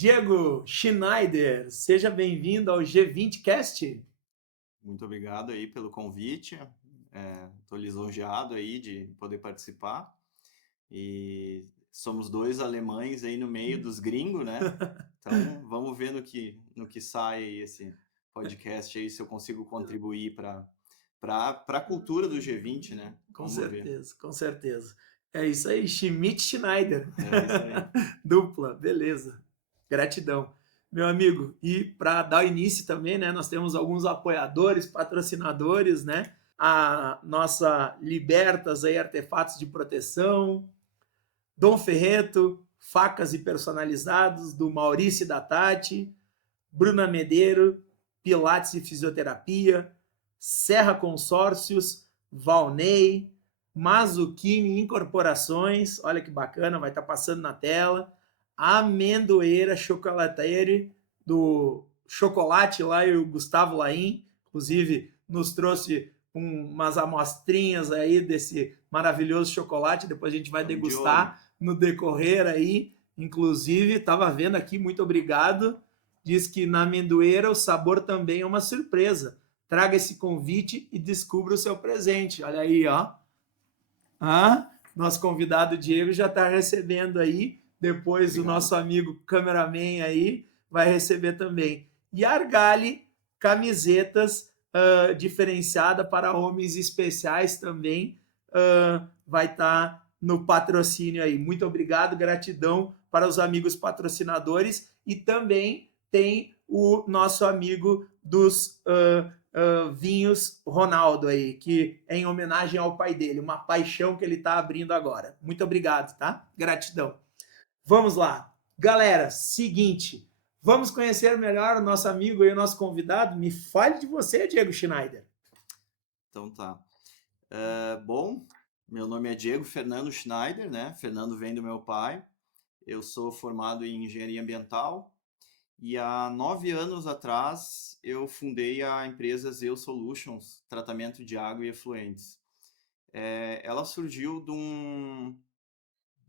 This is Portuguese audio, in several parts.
Diego Schneider, seja bem-vindo ao G20 Cast. Muito obrigado aí pelo convite. Estou lisonjeado aí de poder participar. E somos dois alemães aí no meio dos gringos, né? Então vamos ver no que sai aí esse podcast aí, se eu consigo contribuir para a cultura do G20, né? Com Vamos ver. certeza, com certeza. É isso aí, Schmidt Schneider. É isso aí. Dupla, beleza. Gratidão. Meu amigo, e para dar início também, né, nós temos alguns apoiadores, patrocinadores, né? A nossa Libertas aí, artefatos de proteção, Dom Ferreto, facas e personalizados, do Maurício e da Tati, Bruna Medeiro, Pilates e Fisioterapia, Serra Consórcios, Valnei, Mazuquini Incorporações, olha que bacana, vai estar passando na tela, Amendoeira Chocolateire, do Chocolate lá e o Gustavo Laim, inclusive nos trouxe umas amostrinhas aí desse maravilhoso chocolate, depois a gente vai Estamos de olho. degustar no decorrer aí, inclusive, estava vendo aqui, muito obrigado, diz que na amendoeira o sabor também é uma surpresa. Traga esse convite e descubra o seu presente. Olha aí, ó. Nosso convidado Diego já está recebendo aí. Depois o Obrigado. nosso amigo cameraman aí vai receber também. E Argali, camisetas diferenciada para homens especiais também. Vai estar no patrocínio aí. Muito obrigado, gratidão para os amigos patrocinadores. E também tem o nosso amigo dos vinhos Ronaldo aí, que é em homenagem ao pai dele, uma paixão que ele está abrindo agora. Muito obrigado, tá? Gratidão. Vamos lá. Galera, seguinte, vamos conhecer melhor o nosso amigo e o nosso convidado. Me fale de você, Diego Schneider. Então tá. Bom, meu nome é Diego Fernando Schneider, né? Fernando vem do meu pai. Eu sou formado em engenharia ambiental. E há 9 anos atrás, eu fundei a empresa Zeo Solutions, tratamento de água e efluentes. Ela surgiu de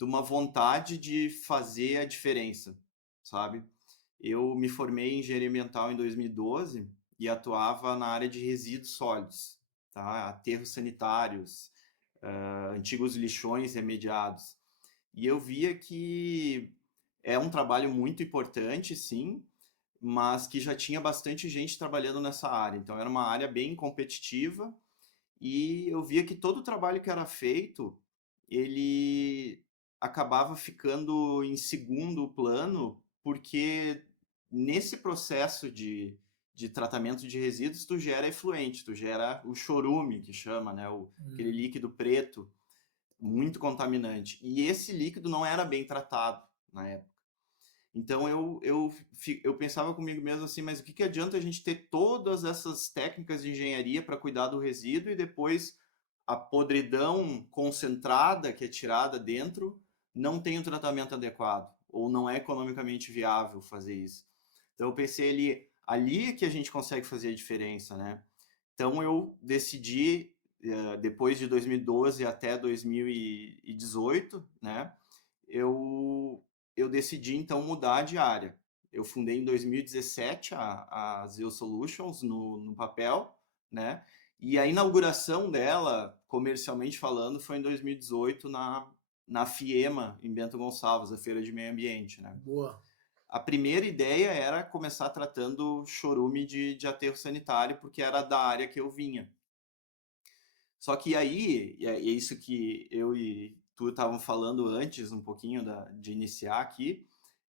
uma vontade de fazer a diferença, sabe? Eu me formei em engenharia ambiental em 2012 e atuava na área de resíduos sólidos, tá? Aterros sanitários, antigos lixões remediados. E eu via que é um trabalho muito importante, sim, mas que já tinha bastante gente trabalhando nessa área. Então era uma área bem competitiva e eu via que todo o trabalho que era feito, ele acabava ficando em segundo plano, porque nesse processo de tratamento de resíduos, tu gera efluente, tu gera o chorume, que chama, né? Aquele líquido preto, muito contaminante. E esse líquido não era bem tratado na época. Então eu pensava comigo mesmo assim, mas o que adianta a gente ter todas essas técnicas de engenharia para cuidar do resíduo e depois a podridão concentrada que é tirada dentro não tem um tratamento adequado ou não é economicamente viável fazer isso. Então eu pensei ali é que a gente consegue fazer a diferença, né? Então eu decidi depois de 2012 até 2018, né? Eu eu decidi então mudar de área. Eu fundei em 2017 a Zeo Solutions no papel, né? E a inauguração dela, comercialmente falando, foi em 2018 na FIEMA, em Bento Gonçalves, a Feira de Meio Ambiente, né? Boa. A primeira ideia era começar tratando chorume de aterro sanitário, porque era da área que eu vinha. Só que aí, é isso que eu e tu estavam falando antes, um pouquinho de iniciar aqui,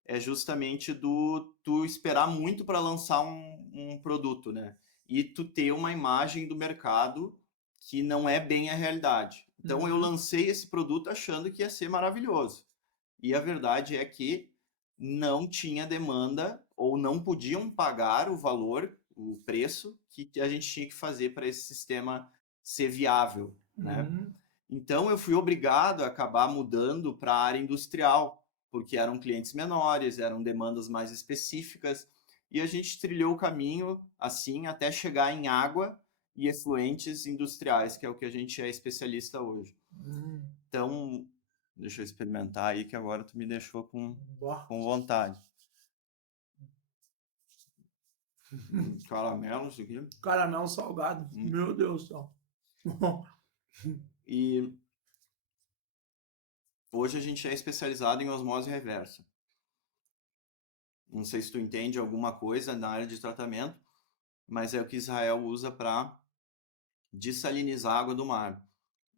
é justamente do tu esperar muito para lançar um produto, né? E tu ter uma imagem do mercado que não é bem a realidade. Então eu Uhum. lancei esse produto achando que ia ser maravilhoso. E a verdade é que não tinha demanda ou não podiam pagar o valor, o preço que a gente tinha que fazer para esse sistema ser viável, né? Uhum. Então eu fui obrigado a acabar mudando para a área industrial, porque eram clientes menores, eram demandas mais específicas, e a gente trilhou o caminho assim até chegar em água e efluentes industriais, que é o que a gente é especialista hoje. Uhum. Então, deixa eu experimentar aí que agora tu me deixou com, Boa. com vontade. Caramelo, isso aqui. Caramelo salgado. Meu Deus do céu. E hoje a gente é especializado em osmose reversa. Não sei se tu entende alguma coisa na área de tratamento, mas é o que Israel usa para dessalinizar a água do mar.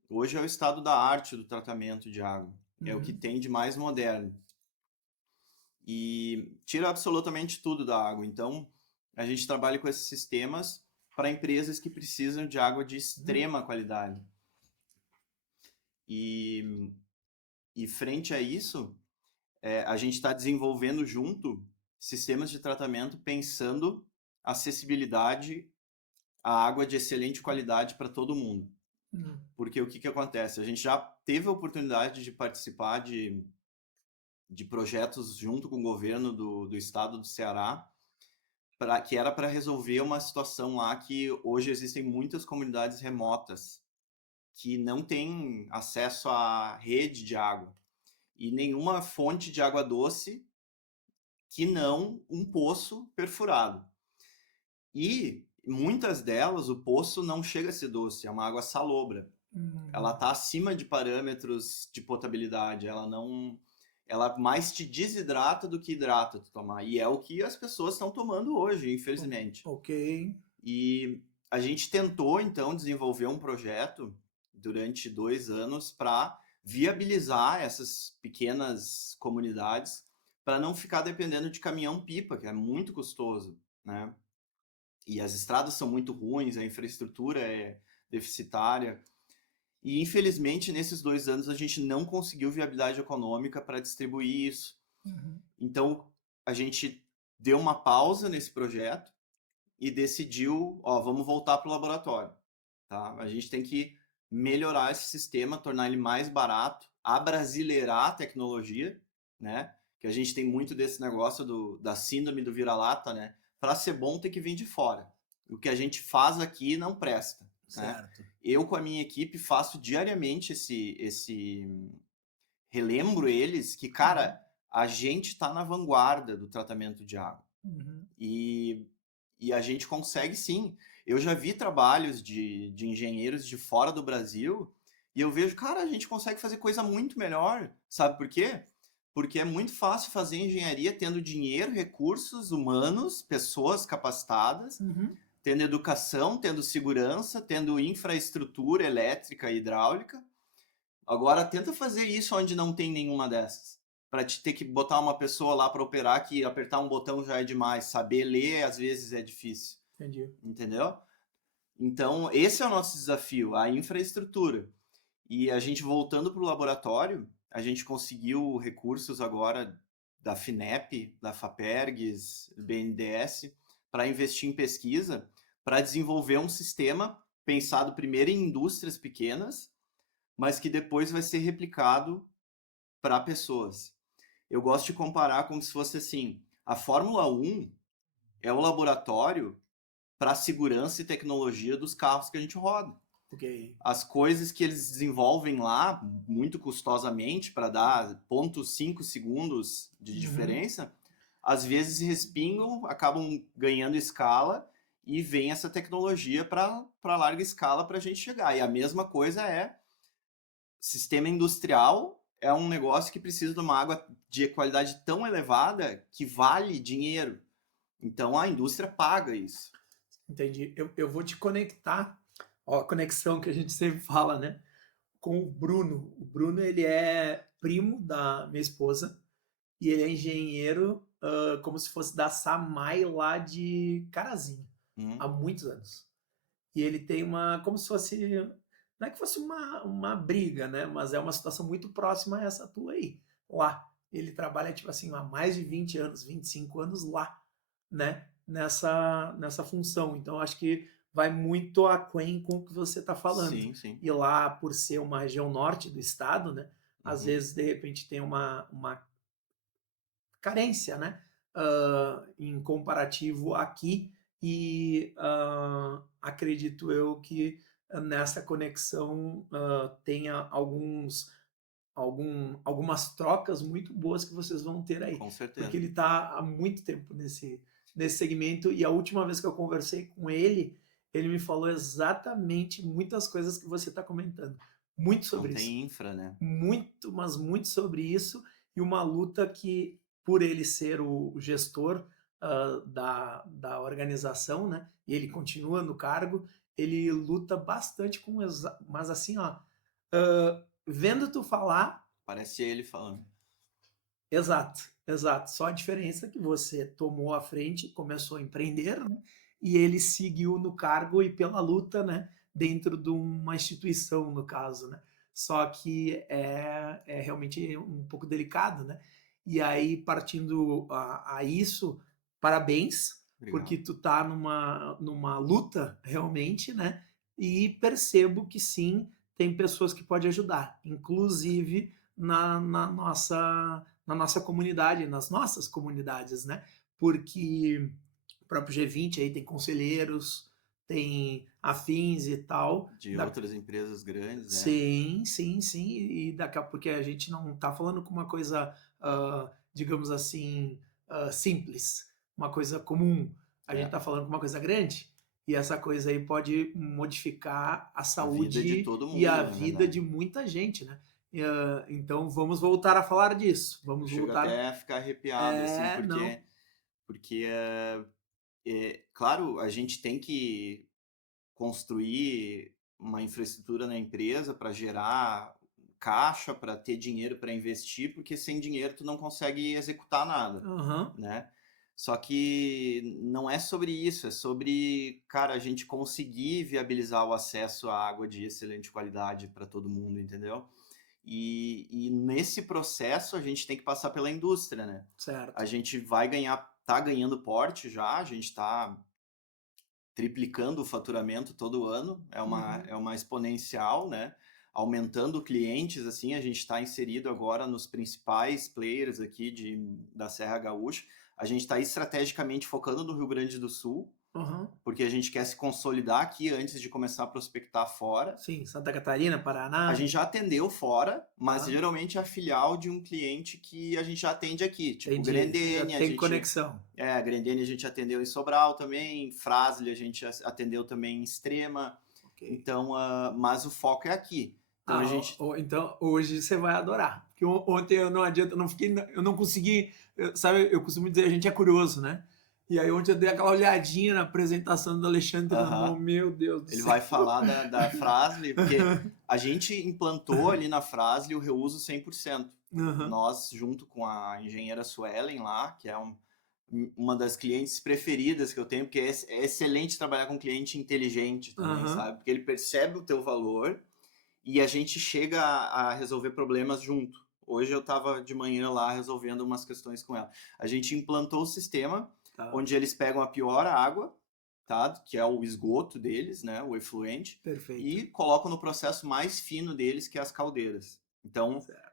Hoje é o estado da arte do tratamento de água. É o que tem de mais moderno. E tira absolutamente tudo da água. Então, a gente trabalha com esses sistemas para empresas que precisam de água de extrema qualidade. E frente a isso, a gente está desenvolvendo junto sistemas de tratamento pensando acessibilidade à água de excelente qualidade para todo mundo. Porque o que acontece? A gente já teve a oportunidade de participar de projetos junto com o governo do estado do Ceará, que era para resolver uma situação lá que hoje existem muitas comunidades remotas que não têm acesso à rede de água e nenhuma fonte de água doce que não um poço perfurado. E muitas delas, o poço não chega a ser doce, é uma água salobra. Ela está acima de parâmetros de potabilidade, ela mais te desidrata do que hidrata tu tomar. E é o que as pessoas estão tomando hoje, infelizmente. Ok. E a gente tentou, então, desenvolver um projeto durante 2 anos para viabilizar essas pequenas comunidades para não ficar dependendo de caminhão-pipa, que é muito custoso, né? E as estradas são muito ruins, a infraestrutura é deficitária. E, infelizmente, nesses 2 anos a gente não conseguiu viabilidade econômica para distribuir isso. Então, a gente deu uma pausa nesse projeto e decidiu, vamos voltar para o laboratório, tá? A gente tem que melhorar esse sistema, tornar ele mais barato, abrasileirar a tecnologia, né? Que a gente tem muito desse negócio da síndrome do vira-lata, né? Para ser bom tem que vir de fora. O que a gente faz aqui não presta, né? Eu com a minha equipe faço diariamente relembro eles que, cara, a gente está na vanguarda do tratamento de água. E a gente consegue sim. Eu já vi trabalhos de engenheiros de fora do Brasil e eu vejo, cara, a gente consegue fazer coisa muito melhor. Sabe por quê? Porque é muito fácil fazer engenharia tendo dinheiro, recursos humanos, pessoas capacitadas, tendo educação, tendo segurança, tendo infraestrutura elétrica e hidráulica. Agora tenta fazer isso onde não tem nenhuma dessas. Para te ter que botar uma pessoa lá para operar que apertar um botão já é demais, saber ler às vezes é difícil. Entendi. Entendeu? Então, esse é o nosso desafio, a infraestrutura. E a gente voltando para o laboratório, a gente conseguiu recursos agora da FINEP, da FAPERGS, do BNDES, para investir em pesquisa, para desenvolver um sistema pensado primeiro em indústrias pequenas, mas que depois vai ser replicado para pessoas. Eu gosto de comparar como se fosse assim, a Fórmula 1 é o laboratório para a segurança e tecnologia dos carros que a gente roda. Ok. As coisas que eles desenvolvem lá, muito custosamente, para dar 0,5 segundos de diferença, às vezes respingam, acabam ganhando escala e vem essa tecnologia para larga escala para a gente chegar. E a mesma coisa é sistema industrial, é um negócio que precisa de uma água de qualidade tão elevada que vale dinheiro. Então a indústria paga isso. Entendi. Eu vou te conectar, ó, a conexão que a gente sempre fala, né? Com o Bruno. O Bruno, ele é primo da minha esposa e ele é engenheiro, como se fosse da SAMAI lá de Carazinho, há muitos anos. E ele tem como se fosse, não é que fosse uma briga, né? Mas é uma situação muito próxima a essa tua aí, lá. Ele trabalha, tipo assim, há mais de 20 anos, 25 anos lá, né? Nessa função. Então, acho que vai muito aquém com o que você está falando. Sim, sim. E lá, por ser uma região norte do estado, né? Às vezes, de repente, tem uma carência, né? Em comparativo aqui. E acredito eu que nessa conexão tenha algumas trocas muito boas que vocês vão ter aí. Com certeza. Porque ele está há muito tempo nesse nesse segmento, e a última vez que eu conversei com ele, ele me falou exatamente muitas coisas que você está comentando. Muito Não sobre isso. tem infra, né? Muito, mas muito sobre isso, e uma luta que, por ele ser o gestor da organização, né, e ele continua no cargo, ele luta bastante com, mas assim, ó, vendo tu falar, Parece ele falando. exato, exato, só a diferença é que você tomou a frente, começou a empreender, né, e ele seguiu no cargo e pela luta, né, dentro de uma instituição, no caso, né, só que é realmente um pouco delicado, né, e aí partindo a isso, parabéns, porque Obrigado. tu tá numa luta realmente, né, e percebo que sim, tem pessoas que podem ajudar, inclusive na nossa comunidade, nas nossas comunidades, né? Porque o próprio G20 aí tem conselheiros, tem afins e tal. De outras empresas grandes, né? Sim, sim, sim. E daqui a porque a gente não está falando com uma coisa, digamos assim, simples, uma coisa comum. A gente É. está falando com uma coisa grande. E essa coisa aí pode modificar a A vida de saúde todo e a mundo, na vida verdade. de muita gente, né? Então vamos voltar a falar disso. Eu Vamos chego voltar. até a ficar arrepiado, assim, Não. porque claro, a gente tem que construir uma infraestrutura na empresa para gerar caixa, para ter dinheiro para investir, porque sem dinheiro tu não consegue executar nada, Aham. né? Só que não é sobre isso, é sobre, cara, a gente conseguir viabilizar o acesso à água de excelente qualidade para todo mundo, entendeu? E nesse processo a gente tem que passar pela indústria, né? A Certo. gente vai ganhar, tá ganhando porte já, a gente está triplicando o faturamento todo ano, Uhum. é uma exponencial, né? Aumentando clientes, assim, a gente está inserido agora nos principais players aqui da Serra Gaúcha. A gente está estrategicamente focando no Rio Grande do Sul, Aham. porque a gente quer se consolidar aqui antes de começar a prospectar fora. Sim, Santa Catarina, A Paraná. gente já atendeu fora, mas Tá. geralmente é a filial de um cliente que a gente já atende aqui, tipo Entendi. Já Grendene, tem conexão. a Grendene a gente atendeu em Sobral também, Frasle a gente atendeu também em Extrema, Ok. então, mas o foco é aqui. Então a gente, Então hoje você vai adorar. Porque ontem eu não adianta, eu não consegui, sabe, eu costumo dizer, a gente é curioso, né? E aí ontem eu dei aquela olhadinha na apresentação do Alexandre Ramon, meu Deus do ele céu. vai falar da Frasle, porque a gente implantou ali na Frasle o reuso 100%. Uhum. Nós, junto com a engenheira Suelen lá, que é uma das clientes preferidas que eu tenho, porque é excelente trabalhar com cliente inteligente também, Uhum. sabe? Porque ele percebe o teu valor e a gente chega a resolver problemas junto. Hoje eu estava de manhã lá resolvendo umas questões com ela. A gente implantou o sistema Tá. onde eles pegam a pior água, tá? Que é o esgoto deles, né? O efluente, Perfeito. e colocam no processo mais fino deles, que é as caldeiras. Então, Certo.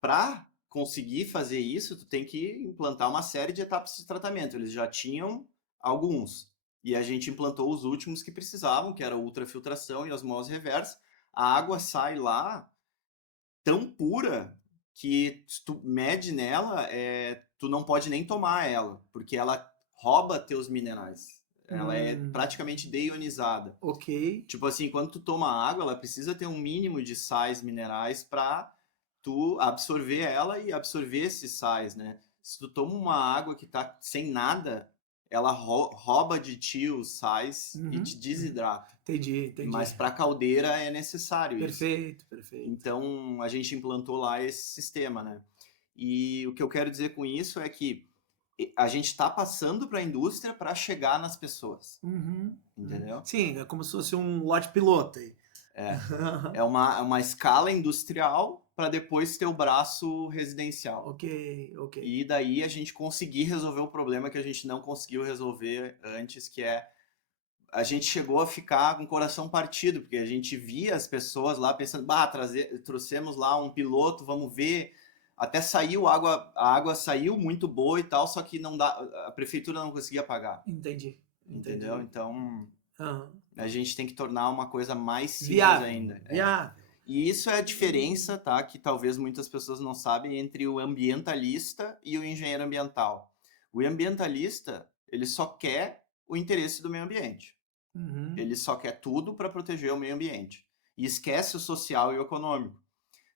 para conseguir fazer isso, tu tem que implantar uma série de etapas de tratamento. Eles já tinham alguns. E a gente implantou os últimos que precisavam, que era a ultrafiltração e osmose reversa. A água sai lá tão pura que se tu mede nela, tu não pode nem tomar ela, porque ela rouba teus minerais. Ela é Hum, praticamente deionizada. ok. Tipo assim, quando tu toma água, ela precisa ter um mínimo de sais minerais para tu absorver ela e absorver esses sais, né? Se tu toma uma água que tá sem nada, ela rouba de ti os sais e Uhum, te uhum. desidrata. Entendi, entendi. Mas para caldeira é necessário isso. Perfeito, perfeito. Então a gente implantou lá esse sistema, né? E o que eu quero dizer com isso é que a gente está passando para a indústria para chegar nas pessoas, Uhum, uhum. entendeu? Sim, é como se fosse um lote piloto aí. É. É uma escala industrial para depois ter o braço residencial. Ok, ok. E daí a gente conseguir resolver o problema que a gente não conseguiu resolver antes, que é a gente chegou a ficar com o coração partido, porque a gente via as pessoas lá pensando, trouxemos lá um piloto, vamos ver. Até saiu a água saiu muito boa e tal, só que não dá, a prefeitura não conseguia pagar, Entendi, entendeu? entendi. Então Aham. a gente tem que tornar uma coisa mais simples Viável, ainda. viável. E isso é a diferença, tá? Que talvez muitas pessoas não sabem entre o ambientalista e o engenheiro ambiental. O ambientalista, ele só quer o interesse do meio ambiente. Uhum. Ele só quer tudo para proteger o meio ambiente. E esquece o social e o econômico.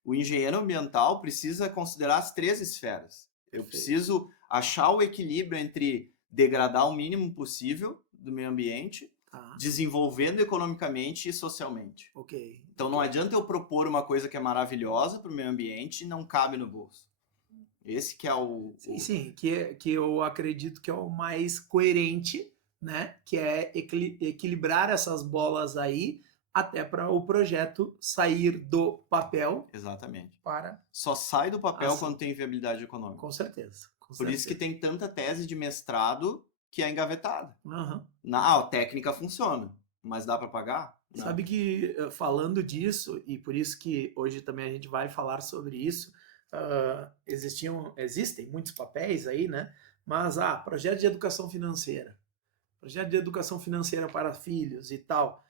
O engenheiro ambiental precisa considerar as 3 esferas. Eu Perfeito. preciso achar o equilíbrio entre degradar o mínimo possível do meio ambiente, Tá. desenvolvendo economicamente e socialmente. Ok. Então não adianta eu propor uma coisa que é maravilhosa para o meio ambiente e não cabe no bolso. Esse que é Sim, que eu acredito que é o mais coerente, né? Que é equilibrar essas bolas aí até para o projeto sair do papel Exatamente. para Só sai do papel ação. quando tem viabilidade econômica. Com certeza. Por isso que tem tanta tese de mestrado que é engavetada. Uhum. A técnica funciona, mas dá para pagar? Não. Sabe que falando disso, e por isso que hoje também a gente vai falar sobre isso, existem muitos papéis aí, né? Mas, projeto de educação financeira. Projeto de educação financeira para filhos e tal.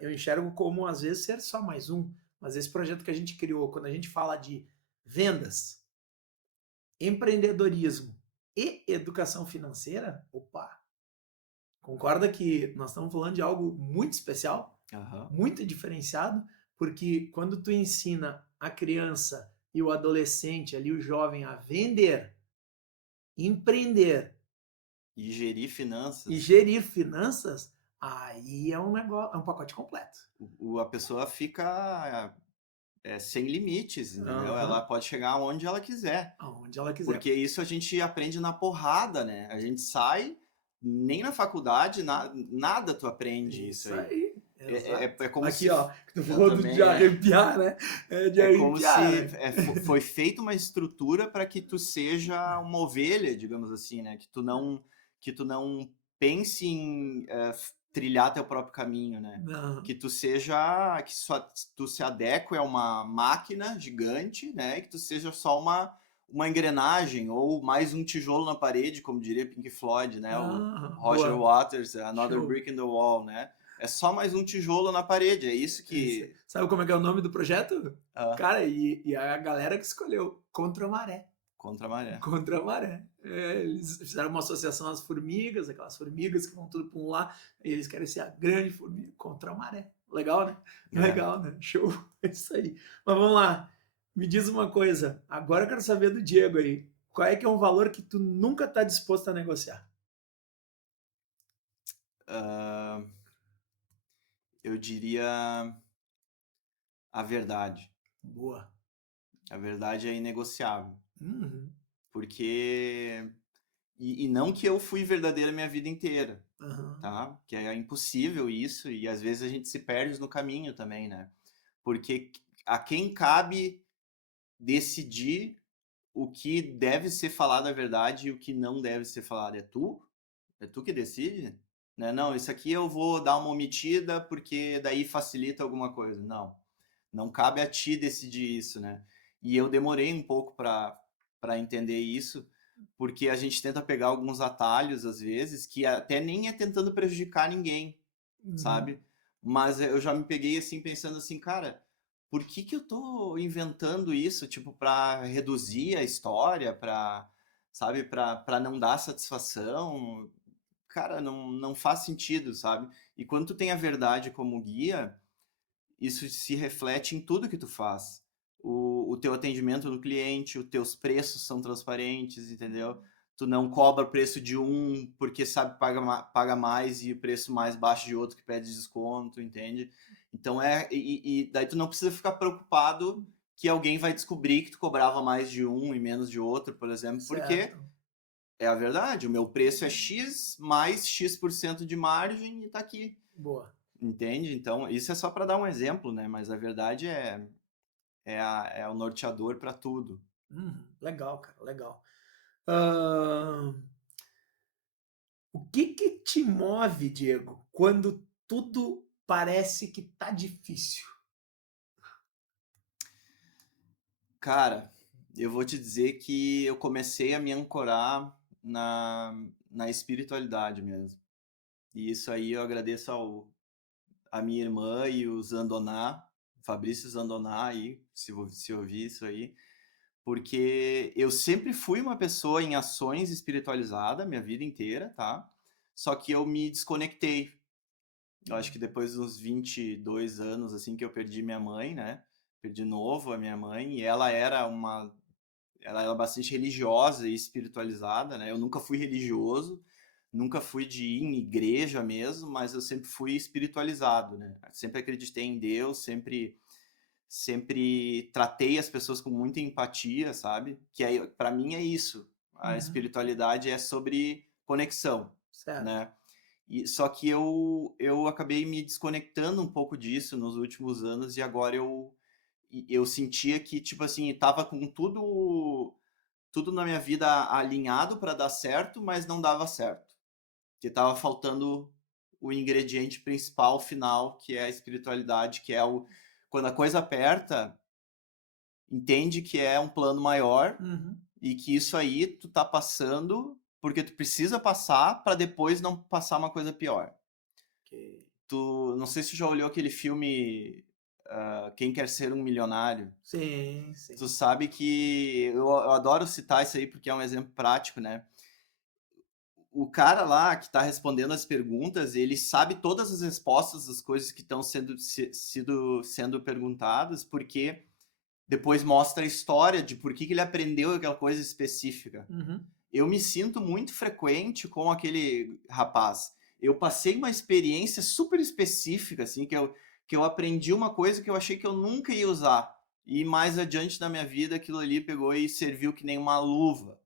Eu enxergo como, às vezes, ser só mais um. Mas esse projeto que a gente criou, quando a gente fala de vendas, empreendedorismo e educação financeira, opa, concorda que nós estamos falando de algo muito especial, muito diferenciado, porque quando tu ensina a criança e o adolescente ali, o jovem, a vender, empreender e gerir finanças, aí é um negócio, é um pacote completo. A pessoa fica sem limites, entendeu? Aham. Ela pode chegar aonde ela quiser. Aonde ela quiser. Porque isso a gente aprende na porrada, né? A gente sai, nem na faculdade, nada tu aprende isso aí. É como aqui, se... ó, tu falou de arrepiar, né? Como se foi feita uma estrutura para que tu seja uma ovelha, digamos assim, né? Que tu não pense em trilhar teu próprio caminho, né? Não. Que tu tu se adeque a uma máquina gigante, né? E que tu seja só uma engrenagem ou mais um tijolo na parede, como diria Pink Floyd, né? O Roger Waters, Another Brick in the Wall, né? É só mais um tijolo na parede, é isso que... Sabe como é o nome do projeto? Cara, e a galera que escolheu, Contra a Maré. Contra a Maré. Contra a Maré. Eles fizeram uma associação às formigas, aquelas formigas que vão tudo para um lado, e eles querem ser a grande formiga contra a maré. Legal, né? Legal, né? Show. É isso aí. Mas vamos lá. Me diz uma coisa. Agora eu quero saber do Diego aí. Qual é que é um valor que tu nunca está disposto a negociar? Eu diria a verdade. Boa. A verdade é inegociável. Uhum. Porque... E não que eu fui verdadeiro a minha vida inteira, Uhum. tá? Que é impossível isso, e às vezes a gente se perde no caminho também, né? Porque a quem cabe decidir o que deve ser falado a verdade e o que não deve ser falado? É tu? É tu que decide? Né? Não, isso aqui eu vou dar uma omitida porque daí facilita alguma coisa. Não cabe a ti decidir isso, né? E eu demorei um pouco para entender isso, porque a gente tenta pegar alguns atalhos, às vezes, que até nem é tentando prejudicar ninguém, sabe? Mas eu já me peguei, assim, pensando assim, cara, por que eu tô inventando isso, tipo, para reduzir a história, sabe, para não dar satisfação? Cara, não faz sentido, sabe? E quando tu tem a verdade como guia, isso se reflete em tudo que tu faz. O teu atendimento no cliente, os teus preços são transparentes, entendeu? Tu não cobra o preço de um porque sabe paga mais e o preço mais baixo de outro que pede desconto, entende? Então e daí tu não precisa ficar preocupado que alguém vai descobrir que tu cobrava mais de um e menos de outro, por exemplo, porque é a verdade, o meu preço é X mais X% de margem e tá aqui. Boa. Entende? Então, isso é só para dar um exemplo, né? Mas a verdade é o norteador para tudo. Legal, cara, legal. O que te move, Diego, quando tudo parece que tá difícil? Cara, eu vou te dizer que eu comecei a me ancorar na espiritualidade mesmo. E isso aí eu agradeço a minha irmã e o Zandoná, Fabrício Zandoná aí, se ouvir isso aí, porque eu sempre fui uma pessoa em ações espiritualizada minha vida inteira, tá? só que eu me desconectei. Eu acho Uhum. que depois dos 22 anos, assim, que eu perdi minha mãe, né, perdi novo a minha mãe, e ela era bastante religiosa e espiritualizada, né, eu nunca fui religioso, nunca fui de ir em igreja mesmo, mas eu sempre fui espiritualizado, né, sempre acreditei em Deus, sempre tratei as pessoas com muita empatia, sabe, que aí pra mim é isso, a Uhum. espiritualidade é sobre conexão, Certo. né. E só que eu acabei me desconectando um pouco disso nos últimos anos e agora eu sentia que, tipo assim, estava com tudo na minha vida alinhado para dar certo, mas não dava certo. Que estava faltando o ingrediente principal final, que é a espiritualidade, que é o quando a coisa aperta, entende que é um plano maior Uhum. e que isso aí tu tá passando porque tu precisa passar para depois não passar uma coisa pior. Ok. Tu não sei se tu já olhou aquele filme, Quem Quer Ser um Milionário. Sim, Tu sim. sabe que eu adoro citar isso aí porque é um exemplo prático, né. O cara lá que tá respondendo as perguntas, ele sabe todas as respostas das coisas que estão sendo perguntadas, porque depois mostra a história de por que que ele aprendeu aquela coisa específica. Uhum. Eu me sinto muito frequente com aquele rapaz. Eu passei uma experiência super específica, assim, que eu aprendi uma coisa que eu achei que eu nunca ia usar. E mais adiante na minha vida, aquilo ali pegou e serviu que nem uma luva,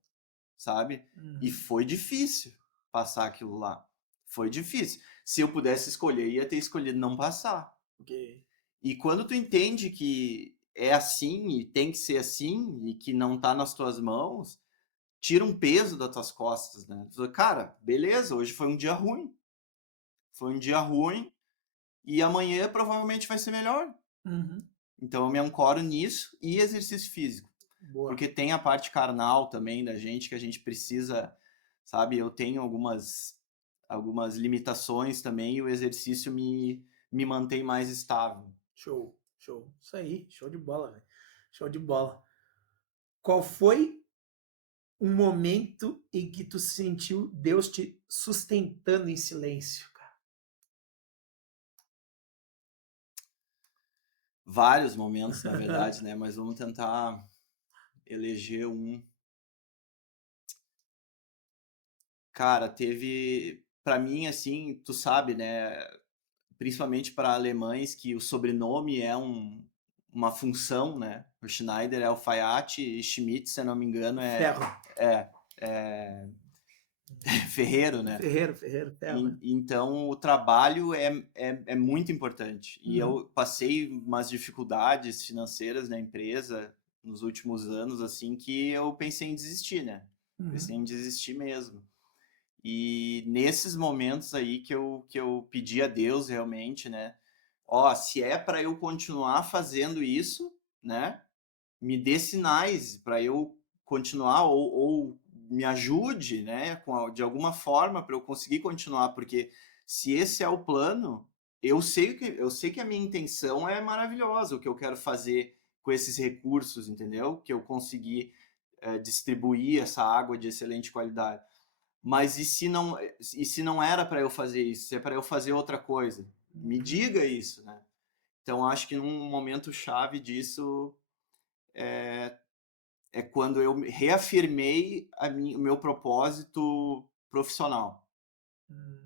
sabe? E Uhum. foi difícil passar aquilo lá. Foi difícil. Se eu pudesse escolher, ia ter escolhido não passar. Ok. E quando tu entende que é assim e tem que ser assim e que não tá nas tuas mãos, tira um peso das tuas costas, né? Tu fala, cara, beleza, hoje foi um dia ruim. Foi um dia ruim e amanhã provavelmente vai ser melhor. Uhum. Então eu me ancoro nisso e exercício físico. Boa. Porque tem a parte carnal também da gente que a gente precisa, sabe? Eu tenho algumas limitações também e o exercício me mantém mais estável. Show, show. Isso aí, show de bola, velho. Show de bola. Qual foi um momento em que tu sentiu Deus te sustentando em silêncio, cara? Vários momentos, na verdade, né? Mas vamos tentar eleger um. Cara, teve, para mim, assim, tu sabe, né? Principalmente para alemães, que o sobrenome é uma função, né? O Schneider é alfaiate e Schmidt, se eu não me engano, Ferro. é, é ferreiro, né? Ferreiro, ferreiro, ferro, né? Então o trabalho é muito importante. E Uhum, eu passei umas dificuldades financeiras na empresa nos últimos anos, assim, que eu pensei em desistir, né? Pensei uhum, em desistir mesmo. E nesses momentos aí que eu pedi a Deus realmente, né? Ó, se é para eu continuar fazendo isso, né? Me dê sinais para eu continuar ou me ajude, né? De alguma forma para eu conseguir continuar, porque se esse é o plano, eu sei que a minha intenção é maravilhosa, o que eu quero fazer com esses recursos, entendeu? Que eu consegui distribuir essa água de excelente qualidade. Mas e se não era para eu fazer isso? Se é para eu fazer outra coisa? Me uhum, diga isso, né? Então acho que num momento chave disso é quando eu reafirmei o meu propósito profissional, uhum.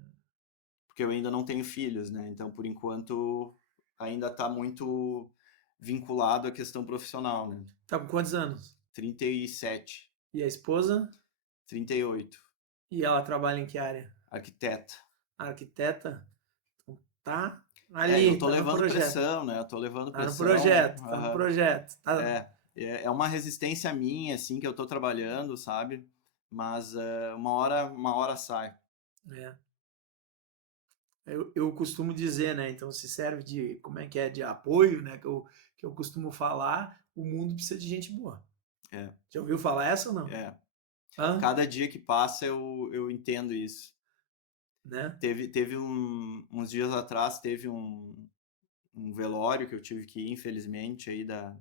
porque eu ainda não tenho filhos, né? Então por enquanto ainda está muito vinculado à questão profissional, né? Tá com quantos anos? 37, E a esposa? 38, E ela trabalha em que área? arquiteta. Arquiteta? Então, tá Eu ali, tô tá no levando projeto. pressão, né? Eu tô levando Tá no pressão. projeto, tá no projeto. Tá, É uma resistência minha, assim, que eu tô trabalhando, sabe? Mas uma hora sai. é. Eu costumo dizer, né? Então se serve de, como é que é, de apoio, né? Que eu costumo falar, o mundo precisa de gente boa. É, Já ouviu falar essa ou não? é. Hã? Cada dia que passa eu entendo isso. Né? Teve uns dias atrás, teve um velório que eu tive que ir, infelizmente, aí da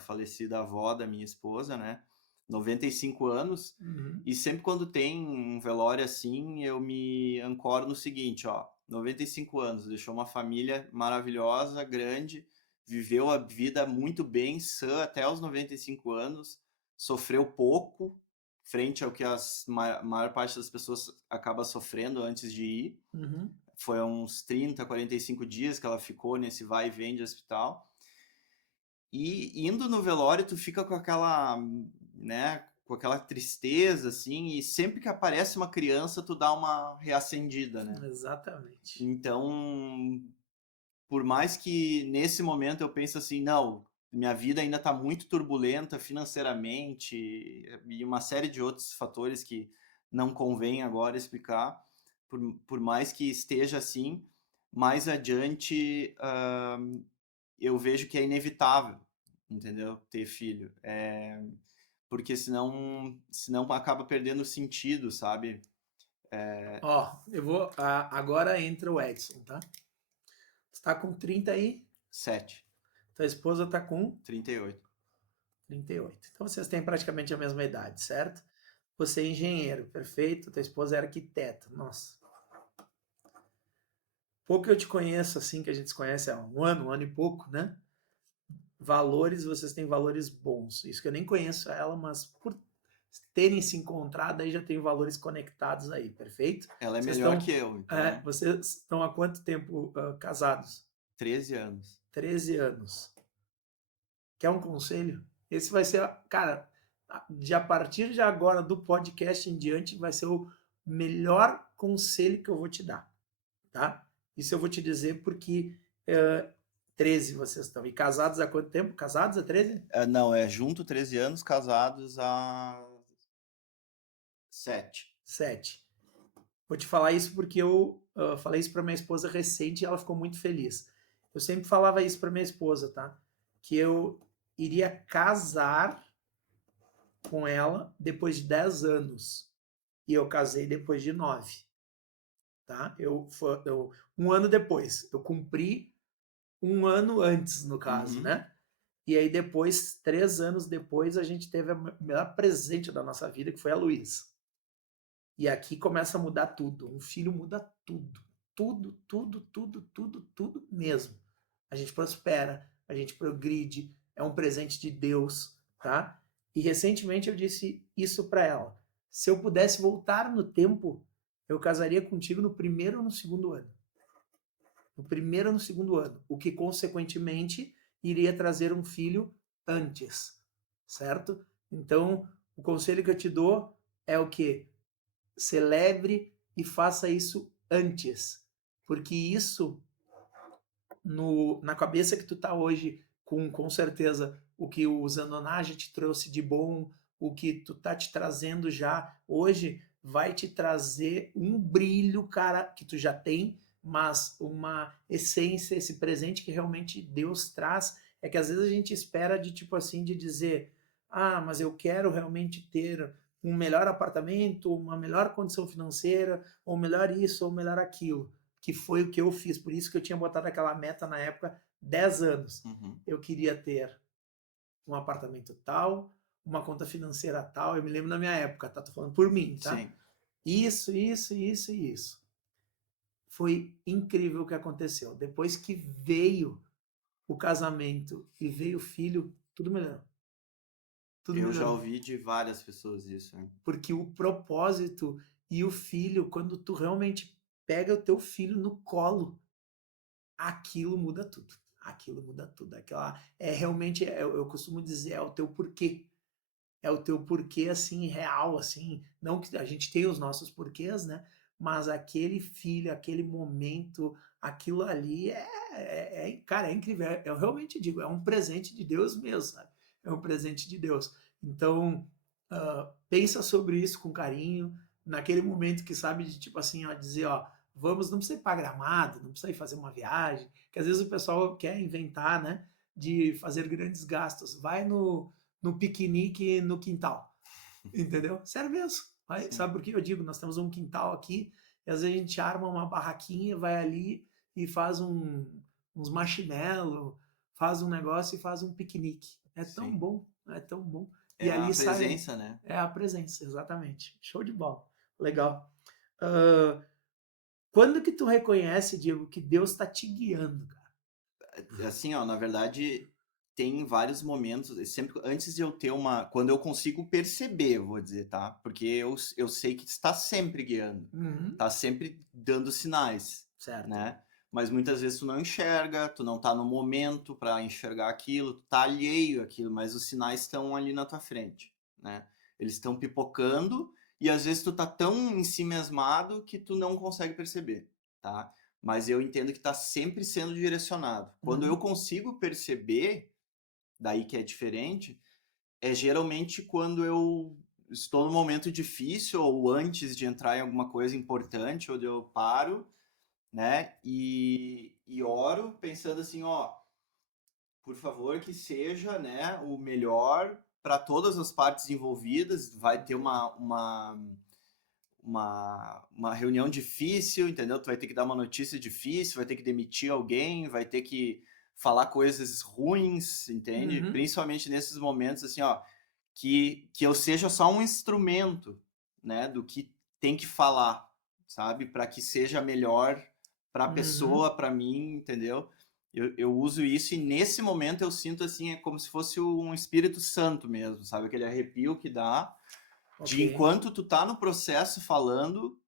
falecida avó da minha esposa, né? 95 anos, Uhum. e sempre quando tem um velório assim, eu me ancoro no seguinte, ó, 95 anos, deixou uma família maravilhosa, grande, viveu a vida muito bem, sã até os 95 anos, sofreu pouco, frente ao que a maior parte das pessoas acaba sofrendo antes de ir. Uhum. Foi uns 30, 45 dias que ela ficou nesse vai e vem de hospital. E indo no velório, tu fica com aquela, né, com aquela tristeza, assim, e sempre que aparece uma criança, tu dá uma reacendida, né? Exatamente. Então, por mais que nesse momento eu pense assim, não, minha vida ainda está muito turbulenta financeiramente e uma série de outros fatores que não convém agora explicar, por mais que esteja assim, mais adiante eu vejo que é inevitável, entendeu? Ter filho. Porque senão acaba perdendo o sentido, sabe? Ó, agora entra o Edson, tá? Você tá com 30 aí, 7, tua esposa tá com 38. 38. Então vocês têm praticamente a mesma idade, certo? Você é engenheiro, perfeito. Tua esposa é arquiteta. Nossa. Pouco que eu te conheço, assim, que a gente se conhece há um ano e pouco, né? Valores, vocês têm valores bons. Isso que eu nem conheço ela, mas por terem se encontrado, aí já tem valores conectados aí, perfeito? Ela é Vocês melhor estão, que eu, então vocês estão há quanto tempo casados? 13 anos. 13 anos. Quer um conselho? Esse vai ser, cara, a partir de agora do podcast em diante, vai ser o melhor conselho que eu vou te dar, tá? Isso eu vou te dizer porque 13 vocês estão. E casados há quanto tempo? Casados há 13? Não, é junto 13 anos, casados há 7. 7. Vou te falar isso porque eu falei isso para minha esposa recente e ela ficou muito feliz. Eu sempre falava isso para minha esposa, tá? Que eu iria casar com ela depois de 10 anos. E eu casei depois de 9. Tá? Um ano depois. Eu cumpri um ano antes, no caso, Uhum. né? E aí depois, 3 anos depois, a gente teve o melhor presente da nossa vida, que foi a Luísa. E aqui começa a mudar tudo. Um filho muda tudo. Tudo, tudo, tudo, tudo, tudo mesmo. A gente prospera, a gente progride, é um presente de Deus, tá? E recentemente eu disse isso para ela. Se eu pudesse voltar no tempo, eu casaria contigo no primeiro ou no segundo ano. No primeiro ou no segundo ano. O que, consequentemente, iria trazer um filho antes, certo? Então, o conselho que eu te dou é o quê? Celebre e faça isso antes, porque isso na cabeça que tu tá hoje, com certeza o que o Zanonage te trouxe de bom, o que tu tá te trazendo já hoje, vai te trazer um brilho, cara, que tu já tem, mas uma essência, esse presente que realmente Deus traz, é que às vezes a gente espera de tipo assim, de dizer, ah, mas eu quero realmente ter um melhor apartamento, uma melhor condição financeira, ou melhor isso, ou melhor aquilo, que foi o que eu fiz. Por isso que eu tinha botado aquela meta na época, 10 anos. Uhum. Eu queria ter um apartamento tal, uma conta financeira tal. Eu me lembro na minha época, tá? Tô falando por mim, tá? Sim. Isso, isso, isso e isso. Foi incrível o que aconteceu. Depois que veio o casamento e veio o filho, tudo melhorou. Tudo Eu já melhorou. ouvi de várias pessoas isso, né? Porque o propósito e o filho, quando tu realmente pega o teu filho no colo, aquilo muda tudo. Aquilo muda tudo. Aquela é realmente, eu costumo dizer, é o teu porquê. É o teu porquê assim real, assim, não que a gente tem os nossos porquês, né? Mas aquele filho, aquele momento, aquilo ali cara, é incrível. Eu realmente digo, é um presente de Deus mesmo, sabe? É um presente de Deus. Então, pensa sobre isso com carinho, naquele momento que sabe de tipo assim, ó, dizer, ó, vamos, não precisa ir para Gramado, não precisa ir fazer uma viagem, que às vezes o pessoal quer inventar, né, de fazer grandes gastos. Vai no piquenique no quintal, entendeu? Sério mesmo. Vai, Sim. sabe por que eu digo? Nós temos um quintal aqui, e às vezes a gente arma uma barraquinha, vai ali e faz uns marshmallow, faz um negócio e faz um piquenique. É tão Sim. bom, é tão bom. E É a ali sai presença, né? é a presença, exatamente. Show de bola. Legal. Hã, quando que tu reconhece, Diego, que Deus está te guiando, cara? Assim, ó, na verdade, tem vários momentos, sempre antes de eu ter quando eu consigo perceber, eu vou dizer, tá? Porque eu sei que está sempre guiando, Uhum. tá sempre dando sinais, Certo. né? Mas muitas vezes tu não enxerga, tu não tá no momento para enxergar aquilo, tu tá alheio àquilo, mas os sinais estão ali na tua frente, né? Eles estão pipocando e às vezes tu tá tão em si mesmado que tu não consegue perceber, tá? Mas eu entendo que está sempre sendo direcionado. Quando eu Uhum. consigo perceber, daí que é diferente, é geralmente quando eu estou num momento difícil ou antes de entrar em alguma coisa importante, onde eu paro, né, e oro pensando assim, ó, por favor que seja, né, o melhor para todas as partes envolvidas, vai ter uma reunião difícil, entendeu? Tu vai ter que dar uma notícia difícil, vai ter que demitir alguém, vai ter que falar coisas ruins, entende? Uhum. Principalmente nesses momentos, assim, ó, que eu seja só um instrumento, né, do que tem que falar, sabe? Para que seja melhor para a Uhum. pessoa, para mim, entendeu? Eu uso isso e nesse momento eu sinto assim, é como se fosse um Espírito Santo mesmo, sabe? Aquele arrepio que dá Ok. de enquanto tu tá no processo falando,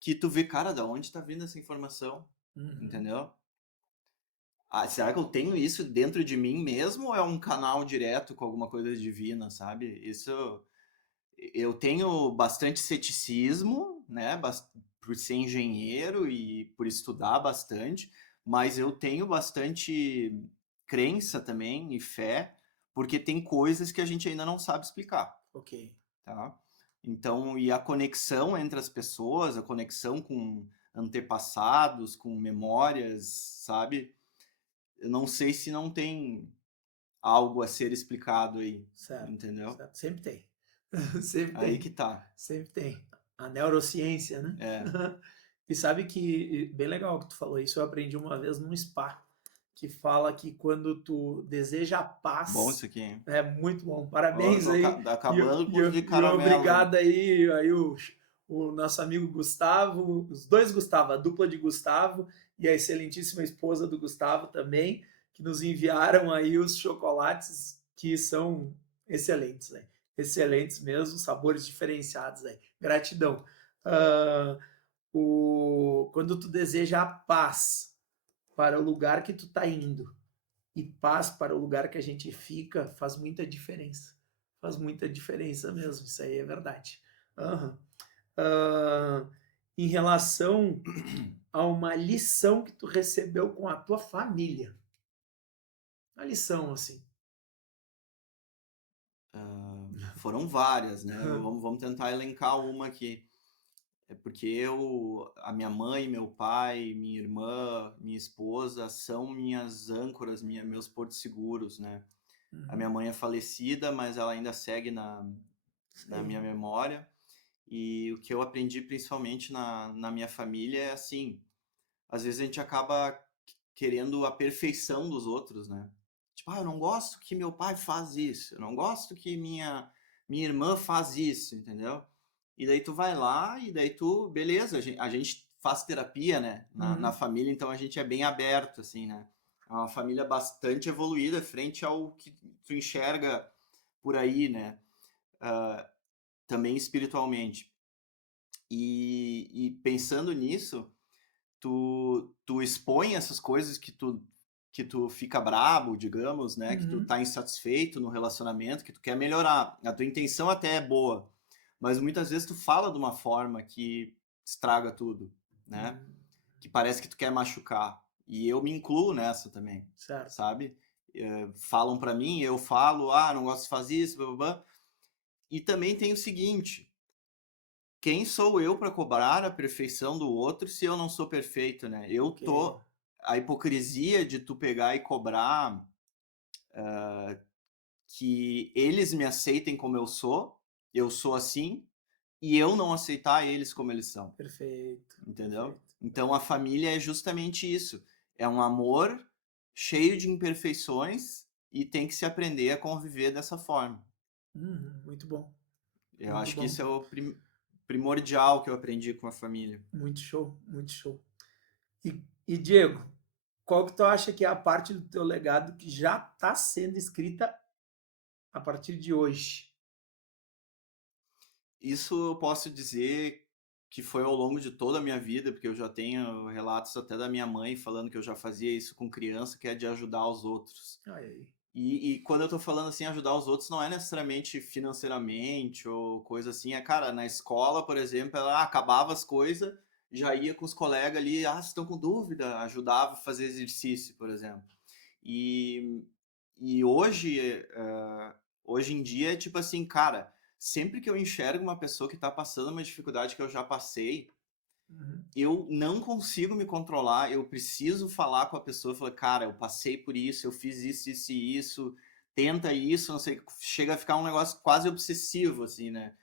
que tu vê, cara, da onde tá vindo essa informação, Uhum. entendeu? Ah, será que eu tenho isso dentro de mim mesmo ou é um canal direto com alguma coisa divina, sabe? Isso eu tenho bastante ceticismo, né, por ser engenheiro e por estudar bastante, mas eu tenho bastante crença também e fé, porque tem coisas que a gente ainda não sabe explicar. Ok. Tá? Então, e a conexão entre as pessoas, a conexão com antepassados, com memórias, sabe? Eu não sei se não tem algo a ser explicado aí, Certo. entendeu? Certo. Sempre tem. Sempre Aí que tem. tá. Sempre tem. A neurociência, né? É. E sabe que, bem legal que tu falou isso, eu aprendi uma vez num spa, que fala que quando tu deseja Bom isso paz, aqui, hein? é muito bom, Ó, parabéns aí, acabando com os de e caramelo aí. obrigado aí o nosso amigo Gustavo, os dois Gustavo, a dupla de Gustavo e a excelentíssima esposa do Gustavo também, que nos enviaram aí os chocolates que são excelentes, né? Excelentes mesmo, sabores diferenciados aí. Gratidão. Uh, quando tu deseja a paz para o lugar que tu está indo e paz para o lugar que a gente fica, faz muita diferença. Faz muita diferença mesmo, isso aí é verdade. Uhum. Em relação a uma lição que tu recebeu com a tua família. Uma lição, assim. Foram várias, né? Vamos tentar elencar uma aqui. É porque a minha mãe, meu pai, minha irmã, minha esposa são minhas âncoras, meus portos seguros, né? A Uhum. minha mãe é falecida, mas ela ainda segue na minha Sei. memória. E o que eu aprendi principalmente na minha família é assim, às vezes a gente acaba querendo a perfeição dos outros, né? Tipo, eu não gosto que meu pai faz isso, eu não gosto que minha irmã faz isso, entendeu? E daí tu vai lá e daí tu, beleza, a gente faz terapia, né? Na Uhum. família, então a gente é bem aberto, assim, né? É uma família bastante evoluída frente ao que tu enxerga por aí, né? Também espiritualmente. E pensando nisso, tu expõe essas coisas que tu fica brabo, digamos, né? Que tu Uhum. tá insatisfeito no relacionamento, que tu quer melhorar. A tua intenção até é boa, mas muitas vezes tu fala de uma forma que estraga tudo, né? Uhum. Que parece que tu quer machucar. E eu me incluo nessa também, Certo. sabe? Falam pra mim, eu falo, não gosto de fazer isso, blá, blá, blá. E também tem o seguinte, quem sou eu para cobrar a perfeição do outro se eu não sou perfeito, né? Ok. A hipocrisia de tu pegar e cobrar que eles me aceitem como eu sou assim, e eu não aceitar eles como eles são, Perfeito. entendeu? Perfeito. Então a família é justamente isso. É um amor cheio de imperfeições e tem que se aprender a conviver dessa forma. Muito bom, Eu muito acho que bom. isso é o primordial que eu aprendi com a família. Muito show, muito show. E Diego, qual que tu acha que é a parte do teu legado que já está sendo escrita a partir de hoje? Isso eu posso dizer que foi ao longo de toda a minha vida, porque eu já tenho relatos até da minha mãe falando que eu já fazia isso com criança, que é de ajudar os outros. Aí. E quando eu tô falando assim, ajudar os outros, não é necessariamente financeiramente ou coisa assim. É, cara, na escola, por exemplo, ela acabava as coisas, já ia com os colegas ali, ah, vocês estão com dúvida, ajudava a fazer exercício, por exemplo. E, e hoje, hoje em dia, é tipo assim, cara, sempre que eu enxergo uma pessoa que tá passando uma dificuldade que eu já passei, Uhum. eu não consigo me controlar, eu preciso falar com a pessoa, falar, cara, eu passei por isso, eu fiz isso, isso e isso, tenta isso, não sei, chega a ficar um negócio quase obsessivo, assim, né?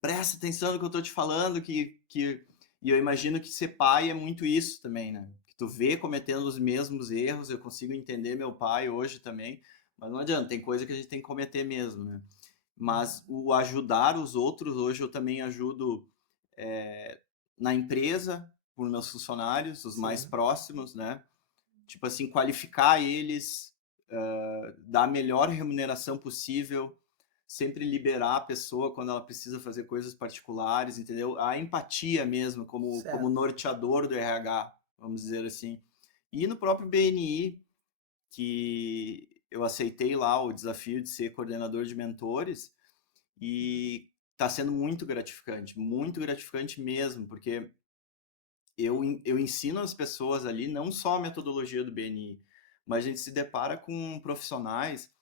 Presta atenção no que eu tô te falando, e eu imagino que ser pai é muito isso também, né? Que tu vê cometendo os mesmos erros, eu consigo entender meu pai hoje também, mas não adianta, tem coisa que a gente tem que cometer mesmo, né? Mas o ajudar os outros, hoje eu também ajudo é, na empresa, por meus funcionários, os mais Sim. próximos, né? Tipo assim, qualificar eles, dar a melhor remuneração possível, sempre liberar a pessoa quando ela precisa fazer coisas particulares, entendeu? A empatia mesmo, como Certo. norteador do RH, vamos dizer assim. E no próprio BNI, que eu aceitei lá o desafio de ser coordenador de mentores, e está sendo muito gratificante mesmo, porque eu ensino as pessoas ali não só a metodologia do BNI, mas a gente se depara com profissionais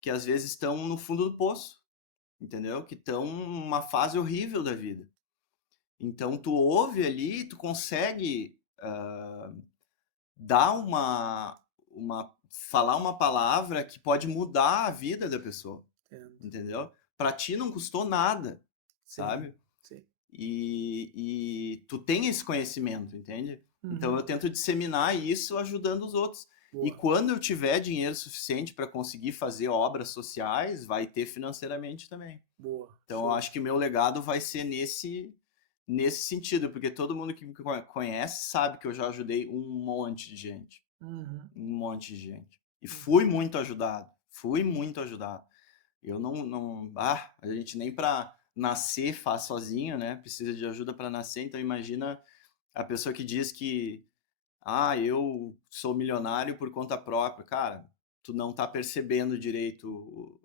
que às vezes estão no fundo do poço, entendeu? Que estão numa fase horrível da vida. Então tu ouve ali, tu consegue dar falar uma palavra que pode mudar a vida da pessoa, Entendo. entendeu? Para ti não custou nada, Sim, sabe? sim. E tu tem esse conhecimento, entende? Então Uhum. eu tento disseminar isso ajudando os outros. E Boa, quando eu tiver dinheiro suficiente para conseguir fazer obras sociais, vai ter financeiramente também. boa. Então eu Show. acho que meu legado vai ser nesse sentido, porque todo mundo que me conhece sabe que eu já ajudei um monte de gente, Uhum. um monte de gente. E Uhum. fui muito ajudado. Eu não, a gente nem para nascer faz sozinho, né? Precisa de ajuda para nascer, então imagina a pessoa que diz que, eu sou milionário por conta própria. Cara, tu não tá percebendo direito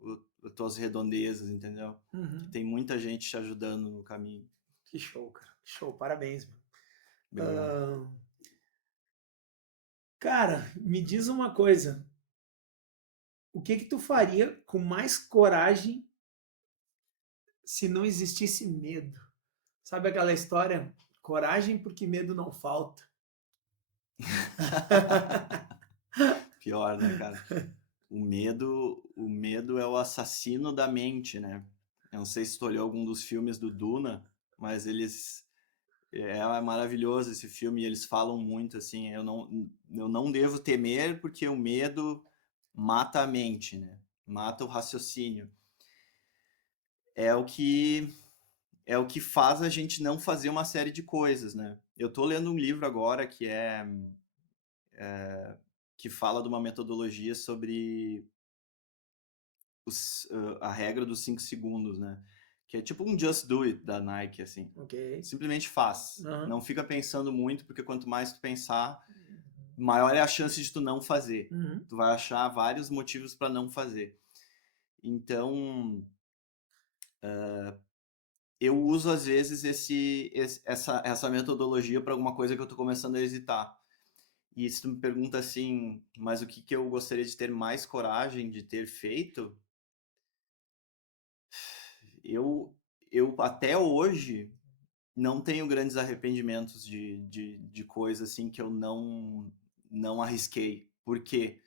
as tuas redondezas, entendeu? Que Uhum. tem muita gente te ajudando no caminho. Que show, cara. Que show. Parabéns, meu. Obrigado. Cara, me diz uma coisa. O que que tu faria com mais coragem se não existisse medo? Sabe aquela história? Coragem porque medo não falta. Pior, né, cara? O medo é o assassino da mente, né? Eu não sei se tu olhou algum dos filmes do Duna, mas é maravilhoso esse filme e eles falam muito assim, eu não devo temer porque o medo mata a mente, né? Mata o raciocínio. É o que é o que faz a gente não fazer uma série de coisas, né? Eu tô lendo um livro agora que fala de uma metodologia sobre a regra dos 5 segundos, né? Que é tipo um just do it da Nike, assim. Ok. Simplesmente faz. Aham. Não fica pensando muito, porque quanto mais tu pensar, maior é a chance de tu não fazer. Uhum. Tu vai achar vários motivos para não fazer. Então, eu uso às vezes essa metodologia para alguma coisa que eu tô começando a hesitar. E se tu me pergunta assim, mas o que que eu gostaria de ter mais coragem de ter feito, eu, eu até hoje não tenho grandes arrependimentos de coisa assim que eu não arrisquei. Por quê?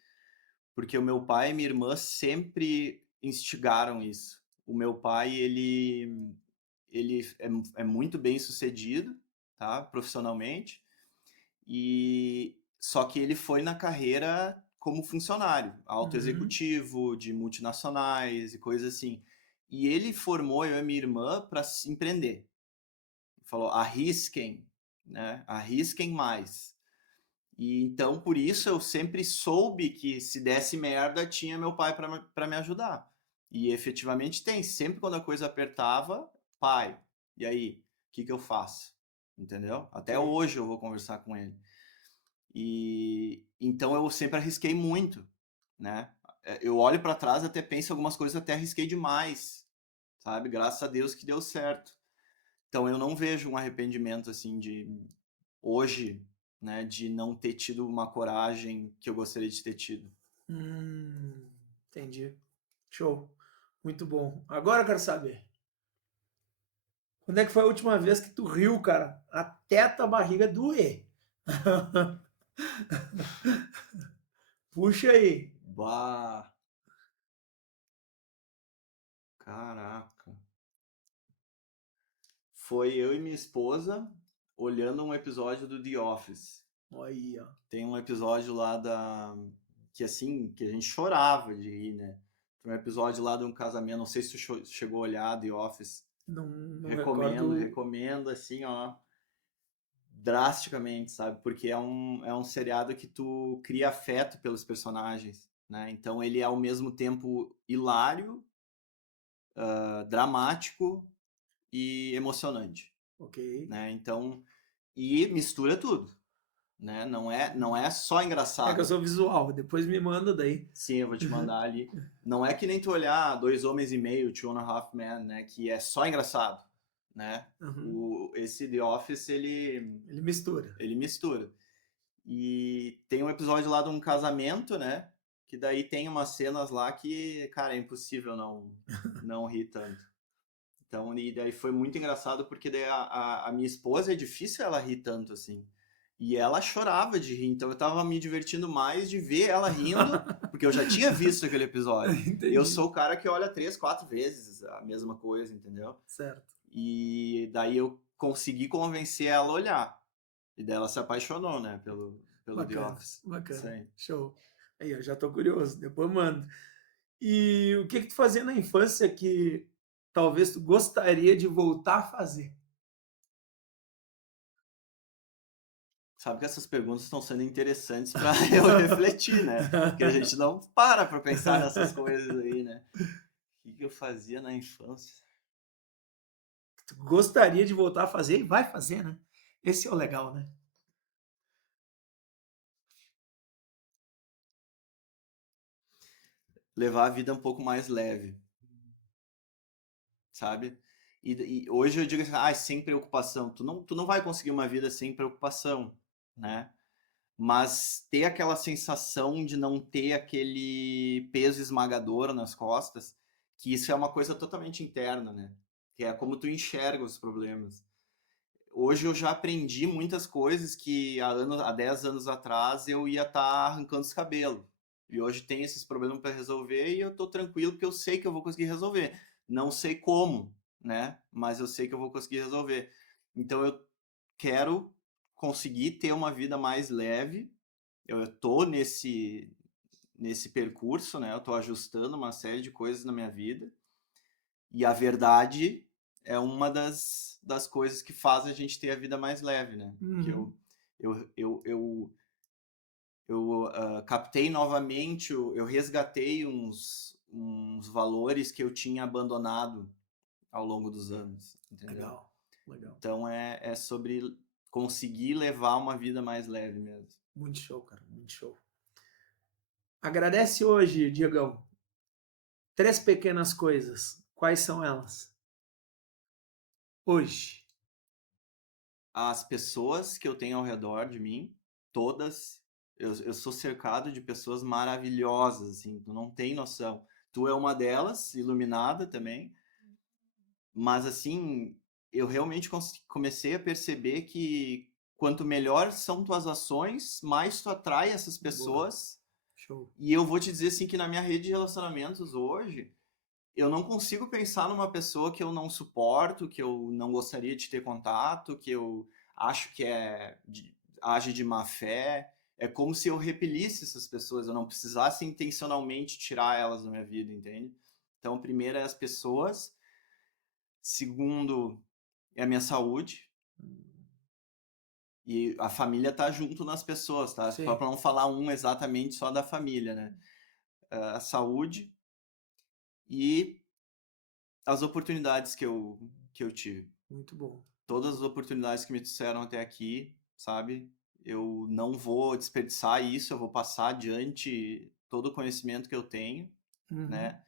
Porque o meu pai e minha irmã sempre instigaram isso. O meu pai, ele é muito bem sucedido, tá? Profissionalmente, e só que ele foi na carreira como funcionário, alto Uhum. executivo, de multinacionais e coisas assim. E ele formou eu e minha irmã para empreender. Falou, arrisquem, né? Arrisquem mais. E então, por isso, eu sempre soube que se desse merda, tinha meu pai para me ajudar. E efetivamente tem. Sempre quando a coisa apertava, pai, e aí? O que eu faço? Entendeu? Até Ok. hoje eu vou conversar com ele. E então eu sempre arrisquei muito, né? Eu olho para trás até penso algumas coisas até arrisquei demais, sabe? Graças a Deus que deu certo. Então eu não vejo um arrependimento assim de hoje, né, de não ter tido uma coragem que eu gostaria de ter tido. Entendi. Show. Muito bom. Agora eu quero saber. Quando é que foi a última vez que tu riu, cara? Até a tua barriga doer. Puxa aí. Bah, caraca. Foi eu e minha esposa olhando um episódio do The Office. Aí, ó. Tem um episódio lá que assim, que a gente chorava de rir, né? Tem um episódio lá de um casamento, não sei se tu chegou a olhar The Office. Não Recomendo, recordo. recomendo, assim, ó, drasticamente, sabe? Porque é um seriado que tu cria afeto pelos personagens, né? Então ele é ao mesmo tempo hilário, dramático e emocionante, Ok. né? Então, e mistura tudo, né? Não é só É que eu engraçado. sou visual. Depois me manda daí. Sim, eu vou te mandar ali. Não é que nem tu olhar Dois Homens e Meio, Two and a Half Men, né? Que é só engraçado, né? Uhum. Esse The Office, Ele mistura. ele mistura. E tem um episódio lá de um casamento, né? Que daí tem umas cenas lá que, cara, é impossível não rir tanto. Então, e daí foi muito engraçado porque daí a minha esposa é difícil ela rir tanto assim. E ela chorava de rir, então eu tava me divertindo mais de ver ela rindo, porque eu já tinha visto aquele episódio. Eu Entendi. sou o cara que olha 3, 4 vezes a mesma coisa, entendeu? Certo. E daí eu consegui convencer ela a olhar. E daí ela se apaixonou, né, pelo The Bacana. Office. Bacana. Sim. Show. Aí, eu já tô curioso. Depois manda. E o que que tu fazia na infância que talvez tu gostaria de voltar a fazer? Sabe que essas perguntas estão sendo interessantes para eu refletir, né? Porque a gente não para pensar nessas coisas aí, né? O que eu fazia na infância? Tu gostaria de voltar a fazer e vai fazer, né? Esse é o legal, né? Levar a vida um pouco mais leve, sabe? E hoje eu digo assim, ah, sem preocupação. Tu não vai conseguir uma vida sem preocupação, né? Mas ter aquela sensação de não ter aquele peso esmagador nas costas, que isso é uma coisa totalmente interna, né? Que é como tu enxerga os problemas. Hoje eu já aprendi muitas coisas que há 10 anos atrás eu ia estar arrancando os cabelos. E hoje tem esses problemas para resolver e eu tô tranquilo porque eu sei que eu vou conseguir resolver. Não sei como, né? Mas eu sei que eu vou conseguir resolver. Então eu quero conseguir ter uma vida mais leve. Eu tô nesse percurso, né? Eu tô ajustando uma série de coisas na minha vida. E a verdade é uma das coisas que faz a gente ter a vida mais leve, né? Que Uhum. eu captei novamente, eu resgatei uns valores que eu tinha abandonado ao longo dos anos, entendeu? Legal, legal. Então é sobre conseguir levar uma vida mais leve mesmo. Muito show, cara, muito show. Agradece hoje, Diegão. 3 pequenas coisas. Quais são elas? Hoje. As pessoas que eu tenho ao redor de mim, todas, eu sou cercado de pessoas maravilhosas, assim, tu não tem noção. Tu é uma delas, iluminada também, mas assim, eu realmente comecei a perceber que quanto melhor são tuas ações, mais tu atrai essas Boa. pessoas. Show. E eu vou te dizer assim que na minha rede de relacionamentos hoje, eu não consigo pensar numa pessoa que eu não suporto, que eu não gostaria de ter contato, que eu acho que age de má fé. É como se eu repelisse essas pessoas, eu não precisasse intencionalmente tirar elas da minha vida, entende? Então, a primeira é as pessoas, segundo é a minha saúde, e a família tá junto nas pessoas, tá? Só Sim, para não falar um exatamente só da família, né? A saúde e as oportunidades que eu tive. muito bom. Todas as oportunidades que me trouxeram até aqui, sabe? Eu não vou desperdiçar isso, eu vou passar adiante todo o conhecimento que eu tenho, Uhum, né?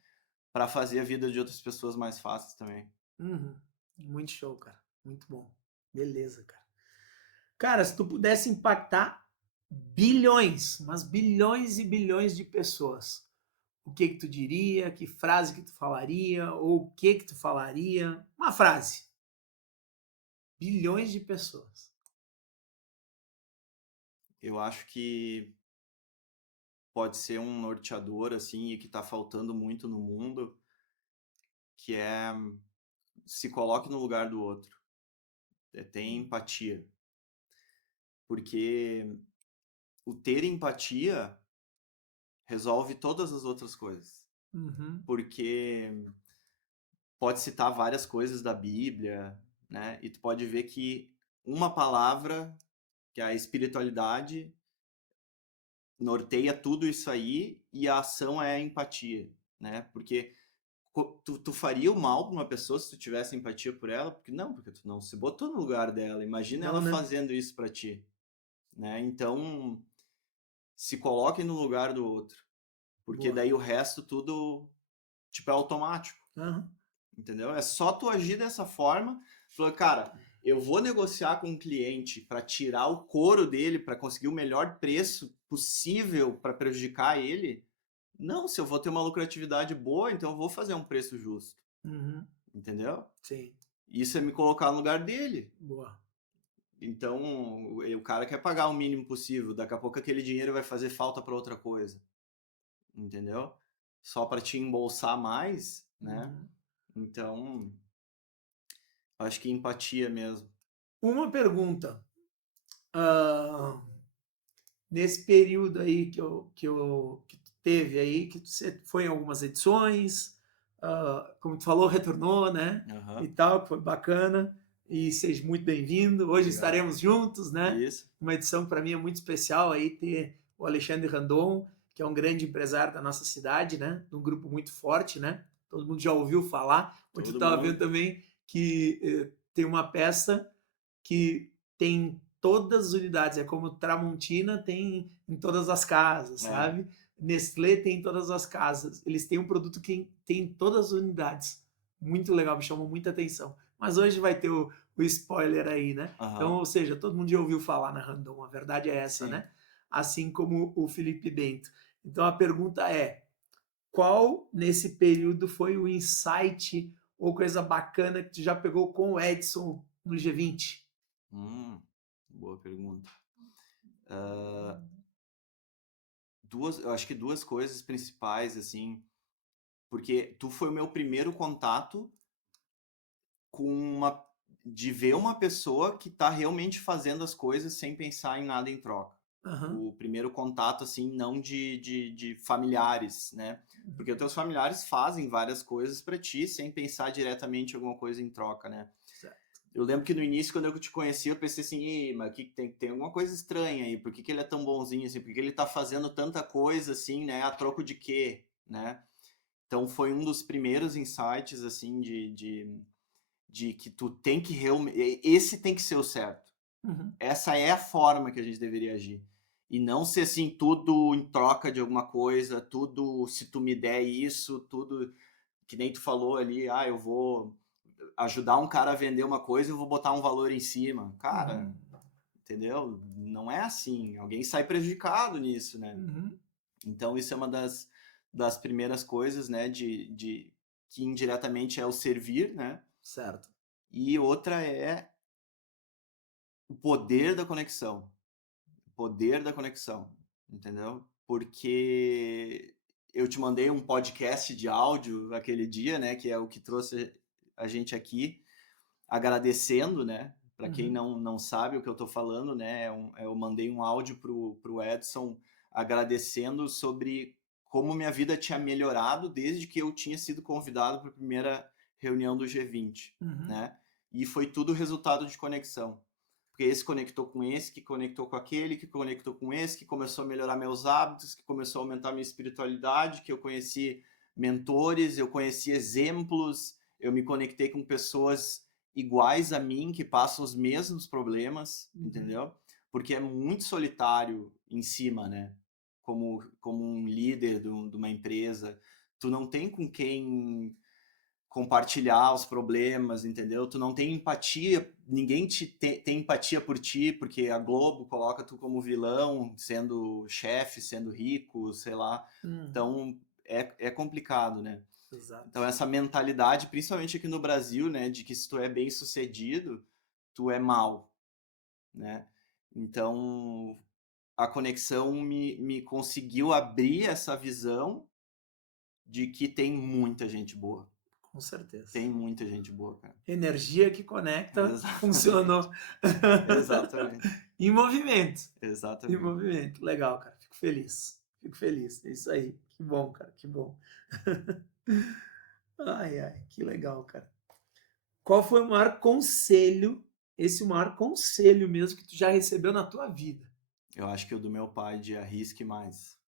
Para fazer a vida de outras pessoas mais fácil também. uhum. Muito show, cara. Muito bom. Beleza, cara. Cara, se tu pudesse impactar bilhões, mas bilhões e bilhões de pessoas, o que que tu diria? Que frase que tu falaria? Ou o que que tu falaria? Uma frase. Bilhões de pessoas. Eu acho que pode ser um norteador, assim, e que está faltando muito no mundo, que é se coloque no lugar do outro. Tem empatia. Porque o ter empatia resolve todas as outras coisas. Uhum, Porque pode citar várias coisas da Bíblia, né? E tu pode ver que uma palavra, que é a espiritualidade, norteia tudo isso aí e a ação é a empatia, né? Porque tu faria o mal para uma pessoa se tu tivesse empatia por ela? Porque não, porque tu não se botou no lugar dela. Imagina não, ela né? fazendo isso para ti, né? Então, se coloque no lugar do outro, porque Boa. daí o resto tudo tipo é automático. Aham. Entendeu? É só tu agir dessa forma. Falou, cara, eu vou negociar com o cliente para tirar o couro dele, para conseguir o melhor preço possível para prejudicar ele. Não, se eu vou ter uma lucratividade boa, então eu vou fazer um preço justo. Uhum. Entendeu? Sim. Isso é me colocar no lugar dele. Boa. Então, o cara quer pagar o mínimo possível. Daqui a pouco aquele dinheiro vai fazer falta para outra coisa. Entendeu? Só para te embolsar mais, né? Uhum. Então, acho que empatia mesmo. Uma pergunta. Ah, nesse período aí que tu teve aí, que você foi em algumas edições, como tu falou, retornou, né? E Aham. tal, que foi bacana. E seja muito bem-vindo. Hoje Obrigado. estaremos juntos, né? Isso. Uma edição que para mim é muito especial aí ter o Alexandre Randon, que é um grande empresário da nossa cidade, né? De um grupo muito forte, né? Todo mundo já ouviu falar. Ontem eu Todo estava vendo mundo. também que tem uma peça que tem todas as unidades, é como Tramontina tem em todas as casas, É. sabe? Nestlé tem em todas as casas. Eles têm um produto que tem em todas as unidades. Muito legal, me chamou muita atenção. Mas hoje vai ter o spoiler aí, né? Então, Aham. ou seja, todo mundo já ouviu falar na Randon, a verdade é essa, Sim. né? Assim como o Felipe Bento. Então a pergunta é: qual nesse período foi o insight ou coisa bacana que tu já pegou com o Edson no G20? Boa pergunta. Eu acho que duas coisas principais, assim, porque tu foi o meu primeiro contato com de ver uma pessoa que tá realmente fazendo as coisas sem pensar em nada em troca. Aham. O primeiro contato, assim, não de familiares, né? Porque os teus familiares fazem várias coisas para ti sem pensar diretamente em alguma coisa em troca, né? Certo. Eu lembro que no início, quando eu te conheci, eu pensei assim, "Ih, mas que tem alguma coisa estranha aí, por que ele é tão bonzinho assim, por que ele tá fazendo tanta coisa assim, né, a troco de quê, né?" Então foi um dos primeiros insights, assim, de que tu tem que realmente, esse tem que ser o certo. Uhum. Essa é a forma que a gente deveria agir. E não ser assim, tudo em troca de alguma coisa, tudo se tu me der isso, tudo que nem tu falou ali, eu vou ajudar um cara a vender uma coisa e eu vou botar um valor em cima. Cara, Uhum. entendeu? Não é assim. Alguém sai prejudicado nisso, né? Uhum. Então, isso é uma das primeiras coisas, né? Que indiretamente é o servir, né? Certo. E outra é o poder da conexão. O poder da conexão, entendeu? Porque eu te mandei um podcast de áudio aquele dia, né? Que é o que trouxe a gente aqui agradecendo, né? Para quem Uhum. não sabe o que eu estou falando, né? Eu mandei um áudio pro Edson agradecendo sobre como minha vida tinha melhorado desde que eu tinha sido convidado para a primeira reunião do G20, né? E foi tudo resultado de conexão. Porque esse conectou com esse, que conectou com aquele, que conectou com esse, que começou a melhorar meus hábitos, que começou a aumentar minha espiritualidade, que eu conheci mentores, eu conheci exemplos, eu me conectei com pessoas iguais a mim, que passam os mesmos problemas, entendeu? Porque é muito solitário em cima, né? Como um líder de uma empresa, tu não tem com quem compartilhar os problemas, entendeu? Tu não tem empatia, ninguém tem empatia por ti, porque a Globo coloca tu como vilão, sendo chefe, sendo rico, sei lá. Então, é complicado, né? Exato. Então, essa mentalidade, principalmente aqui no Brasil, né, de que se tu é bem sucedido, tu é mal, né? Então, a conexão me conseguiu abrir essa visão de que tem muita gente boa. Com certeza. Tem muita gente boa, cara. Energia que conecta, Exatamente. funcionou. Exatamente. Em movimento. Exatamente. Em movimento. Legal, cara. Fico feliz. Fico feliz. É isso aí. Que bom, cara. Que bom. Ai, ai. Que legal, cara. Qual foi o maior conselho, esse maior conselho mesmo que tu já recebeu na tua vida? Eu acho que o do meu pai de arrisque mais.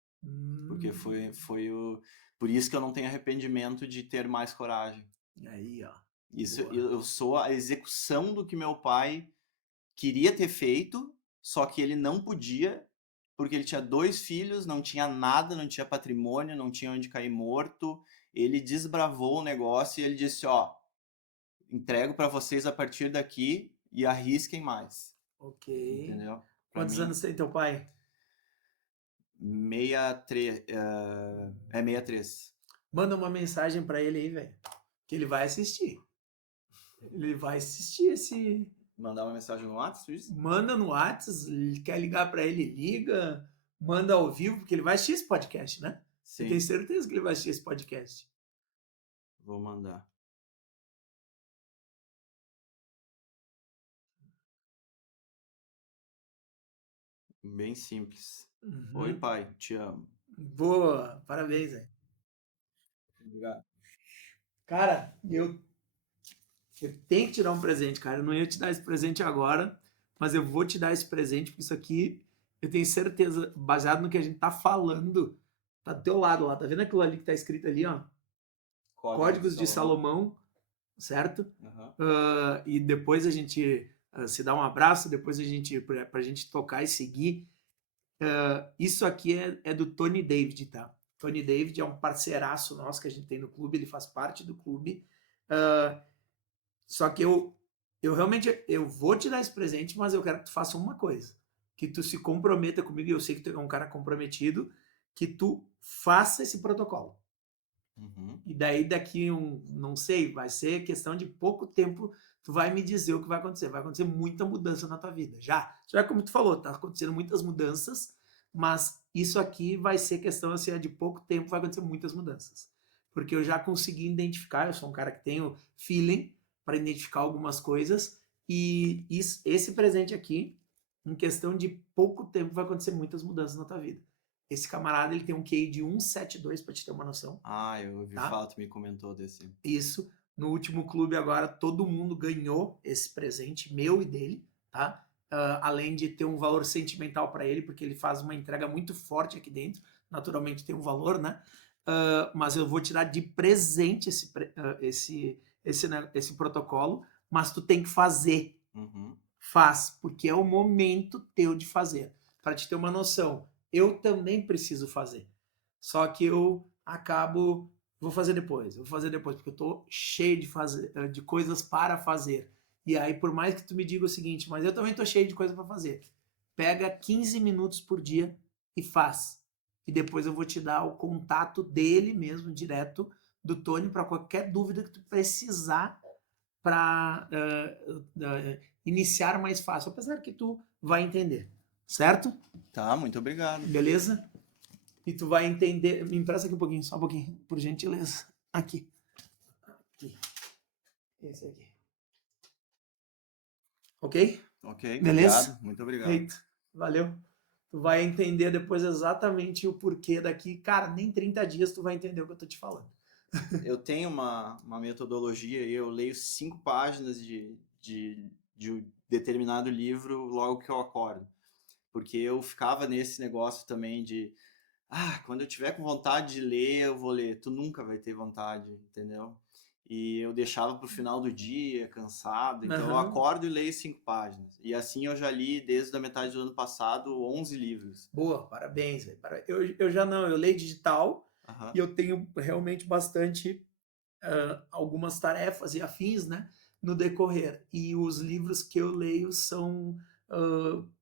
Porque foi o... Por isso que eu não tenho arrependimento de ter mais coragem. Aí, ó. Isso, Boa. eu sou a execução do que meu pai queria ter feito, só que ele não podia, porque ele tinha 2 filhos, não tinha nada, não tinha patrimônio, não tinha onde cair morto. Ele desbravou o negócio e ele disse, ó, entrego para vocês a partir daqui e arrisquem mais. Ok. Entendeu? Quantos anos tem teu pai? 63. É 63. Manda uma mensagem para ele aí, velho. Que ele vai assistir. Ele vai assistir esse. Mandar uma mensagem no WhatsApp, isso? Manda no WhatsApp, quer ligar para ele, liga. Manda ao vivo, porque ele vai assistir esse podcast, né? Sim. Eu tenho certeza que ele vai assistir esse podcast. Vou mandar. Bem simples. Oi, pai, te amo. Boa, parabéns, velho. Obrigado. Cara, eu tenho que te dar um presente, cara. Eu não ia te dar esse presente agora, mas eu vou te dar esse presente, porque isso aqui, eu tenho certeza, baseado no que a gente tá falando, tá do teu lado lá. Tá vendo aquilo ali que tá escrito ali, ó? Códigos de Salomão, certo? E depois a gente se dá um abraço, depois a gente, pra gente tocar e seguir. Isso aqui é do Tony David, tá? Tony David é um parceiraço nosso que a gente tem no clube, ele faz parte do clube. Só que eu realmente eu vou te dar esse presente, mas eu quero que tu faça uma coisa, que tu se comprometa comigo, e eu sei que tu é um cara comprometido, que tu faça esse protocolo. E daí daqui não sei, vai ser questão de pouco tempo, tu vai me dizer o que vai acontecer. Vai acontecer muita mudança na tua vida. Já como tu falou, tá acontecendo muitas mudanças, mas isso aqui vai ser questão assim, de pouco tempo vai acontecer muitas mudanças. Porque eu já consegui identificar, eu sou um cara que tenho feeling para identificar algumas coisas, e esse presente aqui, em questão de pouco tempo, vai acontecer muitas mudanças na tua vida. Esse camarada, ele tem um QI de 172, para te ter uma noção. Eu ouvi falar, tu me comentou desse. Isso. No último clube agora, todo mundo ganhou esse presente, meu e dele, tá? Além de ter um valor sentimental para ele, porque ele faz uma entrega muito forte aqui dentro. Naturalmente tem um valor, né? Mas eu vou tirar de presente esse protocolo, mas tu tem que fazer. Faz, porque é o momento teu de fazer. Para te ter uma noção, eu também preciso fazer. Só que eu acabo, vou fazer depois, porque eu tô cheio de coisas para fazer. E aí, por mais que tu me diga o seguinte, mas eu também tô cheio de coisa para fazer. Pega 15 minutos por dia e faz. E depois eu vou te dar o contato dele mesmo, direto, do Tony, para qualquer dúvida que tu precisar para iniciar mais fácil, apesar que tu vai entender, certo? Tá, muito obrigado. Beleza? E tu vai entender. Me empresta aqui um pouquinho, só um pouquinho, por gentileza. Aqui. Esse aqui. Ok? Ok, Beleza? obrigado, muito obrigado. Feito. Valeu. Tu vai entender depois exatamente o porquê daqui. Cara, nem 30 dias tu vai entender o que eu tô te falando. Eu tenho uma metodologia e eu leio 5 páginas de um determinado livro logo que eu acordo. Porque eu ficava nesse negócio também de, quando eu tiver com vontade de ler, eu vou ler. Tu nunca vai ter vontade, entendeu? E eu deixava pro final do dia, cansado. Então eu Aham. acordo e leio 5 páginas. E assim eu já li, desde a metade do ano passado, 11 livros. Boa, parabéns, velho. Eu já não, eu leio digital Aham, e eu tenho realmente bastante algumas tarefas e afins, né, no decorrer. E os livros que eu leio são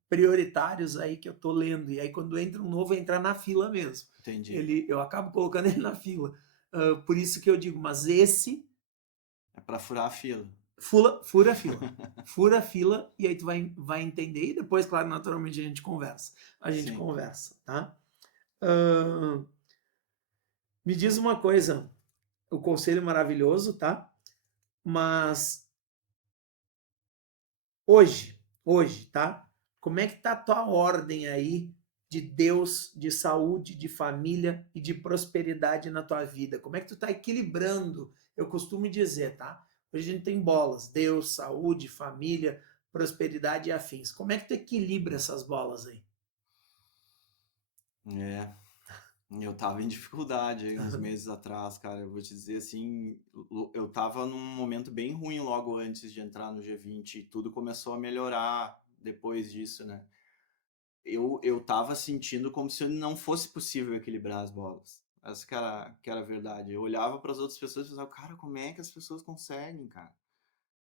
prioritários aí que eu tô lendo. E aí quando entra um novo, entra na fila mesmo. entendi. Eu acabo colocando ele na fila. Por isso que eu digo, mas esse É pra furar a fila. fura a fila. Fura a fila e aí tu vai entender e depois, claro, naturalmente a gente conversa. A gente Sim. conversa, tá? Ah, me diz uma coisa, o conselho maravilhoso, tá? Mas hoje, tá? Como é que tá a tua ordem aí de Deus, de saúde, de família e de prosperidade na tua vida? Como é que tu tá equilibrando? Eu costumo dizer, tá? Hoje a gente tem bolas, Deus, saúde, família, prosperidade e afins. Como é que tu equilibra essas bolas aí? É. Eu tava em dificuldade aí uns meses atrás, cara. Eu vou te dizer assim, eu tava num momento bem ruim logo antes de entrar no G20 e tudo começou a melhorar depois disso, né? Eu tava sentindo como se não fosse possível equilibrar as bolas. Essa que era a verdade. Eu olhava para as outras pessoas e pensava, cara, como é que as pessoas conseguem, cara?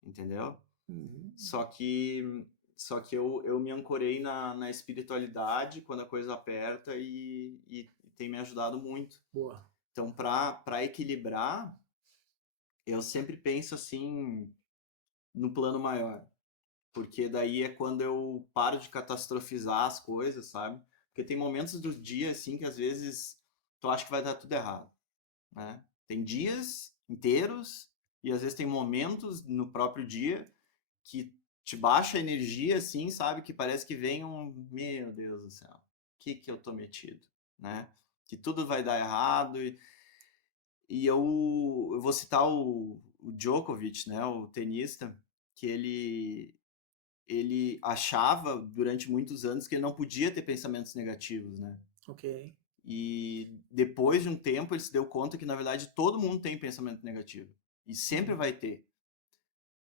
Entendeu? Uhum. Só que, só que eu me ancorei na espiritualidade quando a coisa aperta e tem me ajudado muito. Boa. Então, para equilibrar, eu sempre penso assim no plano maior, porque daí é quando eu paro de catastrofizar as coisas, sabe? Porque tem momentos do dia assim que às vezes tu acha que vai dar tudo errado, né? Tem dias inteiros e às vezes tem momentos no próprio dia que te baixa a energia assim, sabe? Que parece que vem meu Deus do céu, o que eu tô metido, né? Que tudo vai dar errado e eu vou citar o Djokovic, né, o tenista, que ele achava durante muitos anos que ele não podia ter pensamentos negativos, né? Ok. E depois de um tempo ele se deu conta que na verdade todo mundo tem pensamento negativo e sempre Uhum. vai ter.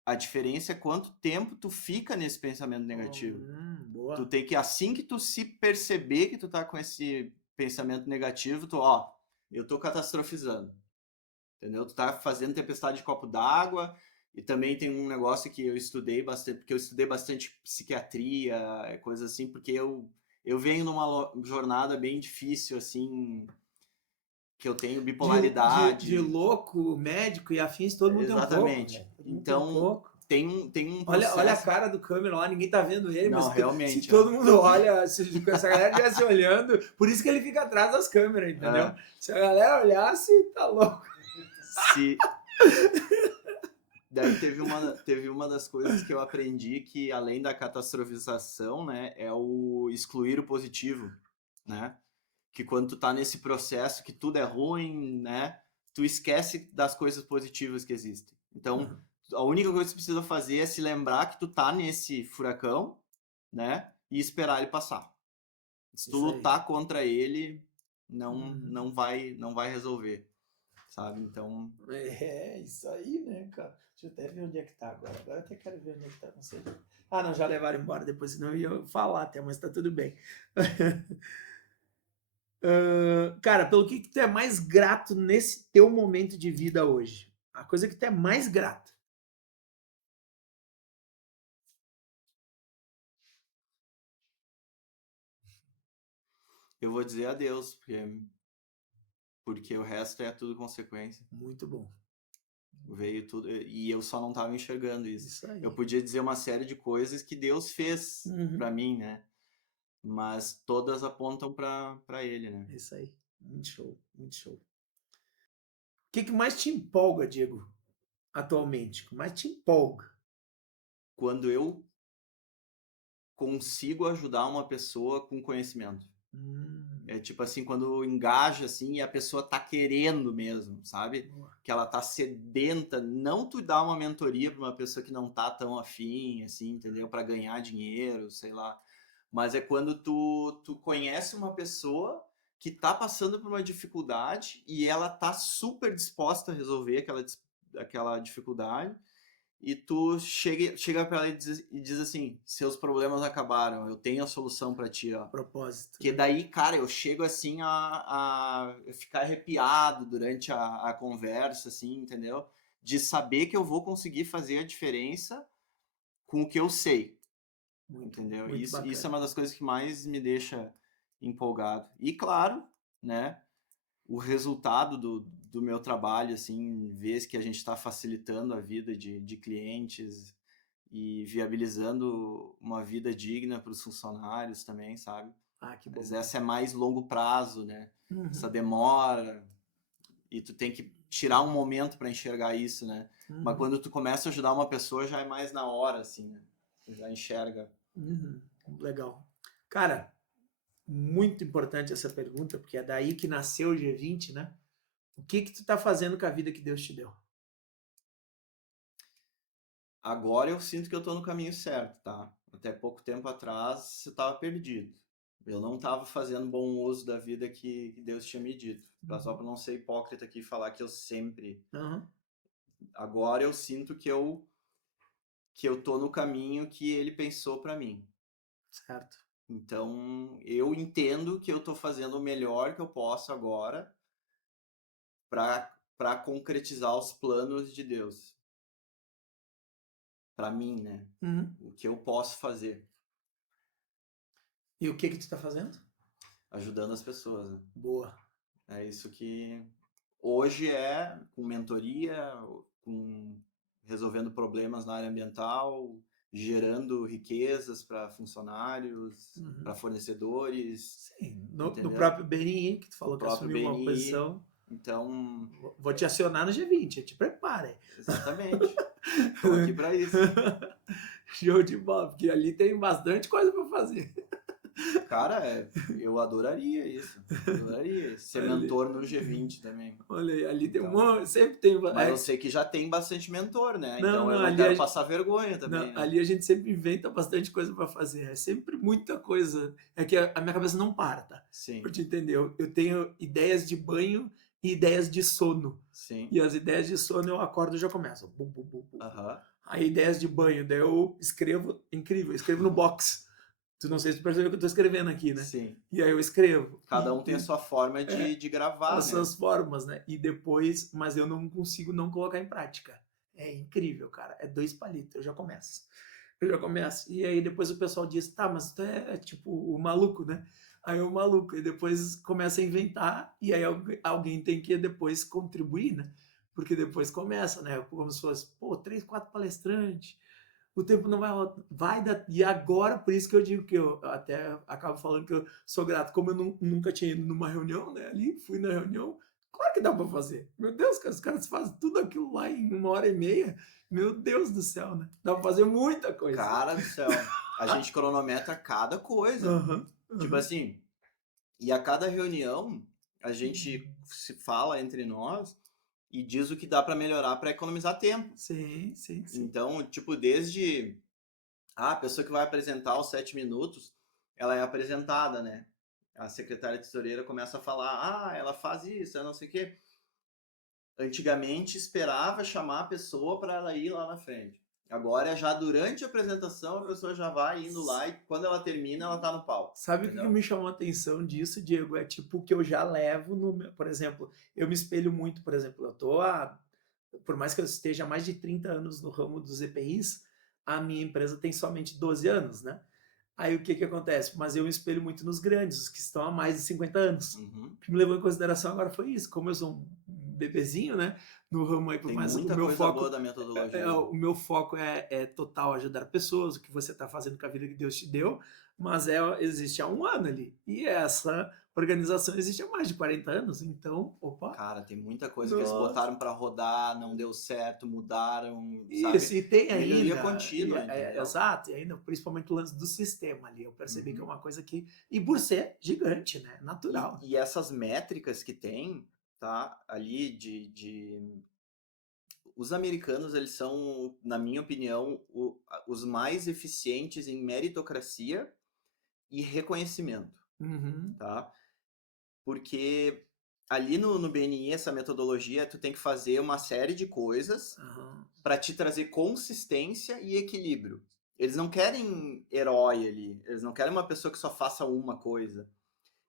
A diferença é quanto tempo tu fica nesse pensamento negativo. Tu Boa. tem que, assim que tu se perceber que tu tá com esse pensamento negativo, eu tô catastrofizando. Entendeu? Tu tá fazendo tempestade de copo d'água e também tem um negócio que eu estudei bastante, porque eu estudei bastante psiquiatria, coisas assim, porque eu venho numa jornada bem difícil, assim, que eu tenho De bipolaridade. louco, médico e afins, todo mundo tem um pouco, Exatamente. velho. Todo mundo tem um Então, pouco. tem um Olha a processo. cara do câmera lá, ninguém tá vendo ele, Não, mas se realmente, todo mundo olha, se essa galera estivesse olhando, por isso que ele fica atrás das câmeras, entendeu? é, Se a galera olhasse, tá louco. se, daí teve uma das coisas que eu aprendi que, além da catastrofização, né, é o excluir o positivo, né? Que quando tu tá nesse processo que tudo é ruim, né, tu esquece das coisas positivas que existem. Então, Uhum. a única coisa que tu precisa fazer é se lembrar que tu tá nesse furacão, né, e esperar ele passar. Se tu Isso aí. lutar contra ele, Uhum. não vai resolver, sabe? Então, É, isso aí, né, cara? Deixa eu até ver onde é que tá agora. Agora eu até quero ver onde é que tá, não sei. Ah, não, já levaram embora depois, senão eu ia falar até, mas tá tudo bem. Cara, pelo que tu é mais grato nesse teu momento de vida hoje? A coisa que tu é mais grato. eu vou dizer adeus, porque o resto é tudo consequência. Muito bom. Veio tudo e eu só não estava enxergando isso. Isso Eu aí. podia dizer uma série de coisas que Deus fez Uhum. para mim, né? Mas todas apontam para ele, né? Isso aí. Muito show, muito show. O que mais te empolga, Diego, atualmente? O que mais te empolga? Quando eu consigo ajudar uma pessoa com conhecimento. Hum, É tipo assim, quando engaja assim e a pessoa tá querendo mesmo, sabe? boa. Que ela tá sedenta, não tu dá uma mentoria para uma pessoa que não tá tão afim, assim, entendeu? Para ganhar dinheiro, sei lá. Mas é quando tu conhece uma pessoa que tá passando por uma dificuldade e ela tá super disposta a resolver aquela dificuldade e tu chega para ela e diz assim, seus problemas acabaram, eu tenho a solução para ti, ó. Propósito. Que daí, cara, eu chego assim a ficar arrepiado durante a conversa, assim, entendeu? De saber que eu vou conseguir fazer a diferença com o que eu sei, Muito, entendeu? muito Isso é bacana. uma das coisas que mais me deixa empolgado. E claro, né, o resultado do meu trabalho, assim, vez que a gente está facilitando a vida de clientes e viabilizando uma vida digna para os funcionários também, sabe? Ah, que bom. Mas essa é mais longo prazo, né? Essa Uhum, demora e tu tem que tirar um momento para enxergar isso, né? Mas uhum, quando tu começa a ajudar uma pessoa já é mais na hora, assim, né? Tu já enxerga. uhum. Legal. Cara, muito importante essa pergunta, porque é daí que nasceu o G20, né? O que que tu tá fazendo com a vida que Deus te deu? Agora eu sinto que eu tô no caminho certo, tá? Até pouco tempo atrás eu tava perdido. Eu não tava fazendo bom uso da vida que Deus tinha me dito. Só Uhum. para não ser hipócrita aqui e falar que eu sempre. Aham, Agora eu sinto que eu tô no caminho que ele pensou para mim. certo. Então, eu entendo que eu estou fazendo o melhor que eu posso agora para concretizar os planos de Deus para mim, né? Uhum. O que eu posso fazer, E o que que tu tá fazendo? ajudando as pessoas, né? Boa. É isso que hoje é com mentoria, com resolvendo problemas na área ambiental, gerando riquezas para funcionários, para Uhum. fornecedores, Sim, no entendeu? próprio BNI, que tu O falou que próprio assumiu uma BNI. posição, Então, vou te acionar no G20, te prepare. exatamente. Estou aqui para isso. Show de bola, porque ali tem bastante coisa para fazer. Cara, eu adoraria isso. Adoraria ser Ali, mentor no G20 também. olha aí, ali tem um Então, monte, sempre tem. mas eu sei que já tem bastante mentor, né? Não, Então eu não, não quero passar vergonha também, né? ali a gente sempre inventa bastante coisa para fazer. É sempre muita coisa. É que a minha cabeça não para, tá? Pra Sim, te entender, eu tenho ideias de banho e ideias de sono. sim. E as ideias de sono eu acordo e já começo. Bum, bum, bum, bum, bum. Aham. Aí ideias de banho, daí eu escrevo, incrível, eu escrevo no box. Tu não sei se tu percebeu que eu tô escrevendo aqui, né? Sim. E aí eu escrevo. Cada um tem a sua forma É, de gravar, as né? suas formas, né? E depois, mas eu não consigo não colocar em prática. É incrível, cara. É dois palitos, eu já começo. Eu já começo. E aí depois o pessoal diz, tá, mas tu é tipo o maluco, né? Aí o maluco, e depois começa a inventar, e aí alguém tem que depois contribuir, né? Porque depois começa, né? Como se fosse, pô, 3, 4 palestrantes, o tempo não vai dar. E agora, por isso que eu digo que eu até acabo falando que eu sou grato, como eu nunca tinha ido numa reunião, né? Ali, fui na reunião, claro que dá para fazer. Meu Deus, cara, os caras fazem tudo aquilo lá em 1 hora e meia. Meu Deus do céu, né? Dá para fazer muita coisa. Cara do céu. A gente cronometra cada coisa. Aham, Tipo aham. assim, e a cada reunião a gente se fala entre nós e diz o que dá para melhorar para economizar tempo. Sim, sim, sim. Então, tipo, desde a pessoa que vai apresentar os 7 minutos, ela é apresentada, né? A secretária tesoureira começa a falar, ela faz isso, eu não sei o quê. Antigamente esperava chamar a pessoa para ela ir lá na frente. Agora, já durante a apresentação, a pessoa já vai indo lá e quando ela termina, ela tá no palco, Sabe o que entendeu? me chamou a atenção disso, Diego? É tipo o que eu já levo no meu, por exemplo, eu me espelho muito, por exemplo, por mais que eu esteja há mais de 30 anos no ramo dos EPIs, a minha empresa tem somente 12 anos, né? Aí o que que acontece? Mas eu me espelho muito nos grandes, os que estão há mais de 50 anos. Uhum. O que me levou em consideração agora foi isso, como eu sou um bebezinho, né, no ramo aí, Tem mas muita coisa boa da metodologia. o meu foco é total ajudar pessoas, o que você está fazendo com a vida que Deus te deu, mas existe há 1 ano ali. E essa organização existe há mais de 40 anos, então, opa. Cara, tem muita coisa que eles Nossa. botaram para rodar, não deu certo, mudaram, Isso, sabe? e tem Melhoria ainda, contínua, entendeu? exato, e ainda principalmente o lance do sistema ali, eu percebi que é Uhum. uma coisa que, e por ser gigante, né, natural. E essas métricas que tem, tá? Ali os americanos, eles são, na minha opinião, os mais eficientes em meritocracia e reconhecimento, Uhum, tá? Porque ali no BNI, essa metodologia, tu tem que fazer uma série de coisas aham, para te trazer consistência e equilíbrio. Eles não querem herói ali, eles não querem uma pessoa que só faça uma coisa.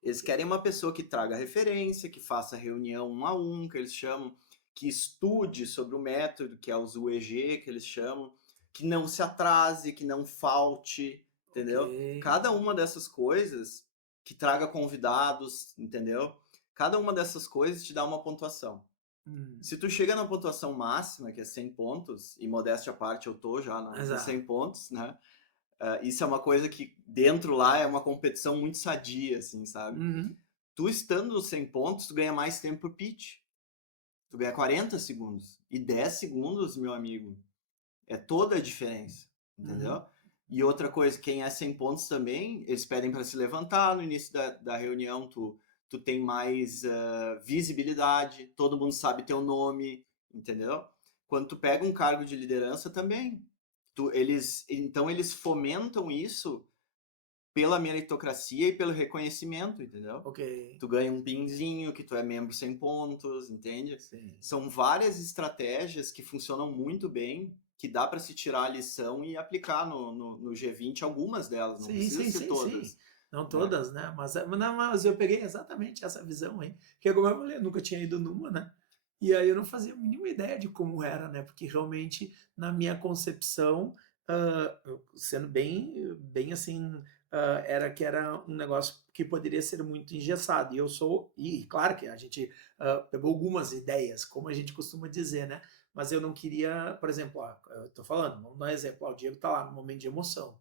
Eles querem uma pessoa que traga referência, que faça reunião 1 a 1, que eles chamam, que estude sobre o método, que é os UEG, que eles chamam, que não se atrase, que não falte, ok. entendeu? Cada uma dessas coisas, que traga convidados, entendeu? Cada uma dessas coisas te dá uma pontuação. Hum, Se tu chega na pontuação máxima, que é 100 pontos, e modéstia à parte eu tô já nos exato. 100 pontos, né? Isso é uma coisa que dentro lá é uma competição muito sadia, assim, sabe? Uhum, Tu estando nos 100 pontos, tu ganha mais tempo pro pitch. Tu ganha 40 segundos. E 10 segundos, meu amigo, é toda a diferença, uhum, entendeu? E outra coisa, quem é 100 pontos também, eles pedem para se levantar no início da reunião, tu tem mais visibilidade, todo mundo sabe teu nome, entendeu? Quando tu pega um cargo de liderança também, então eles fomentam isso pela meritocracia e pelo reconhecimento, entendeu? ok. Tu ganha um pinzinho, que tu é membro 100 pontos, entende? Sim. São várias estratégias que funcionam muito bem, que dá para se tirar a lição e aplicar no G20, algumas delas, não Sim, precisa sim, ser sim, sim. todas, Não né? todas, né? Mas eu peguei exatamente essa visão aí. Que como eu falei, eu nunca tinha ido numa, né? E aí eu não fazia a mínima ideia de como era, né? Porque realmente, na minha concepção, sendo bem assim, era um negócio que poderia ser muito engessado. E claro que a gente pegou algumas ideias, como a gente costuma dizer, né? Mas eu não queria, por exemplo, eu tô falando, vamos dar um exemplo, o Diego tá lá no momento de emoção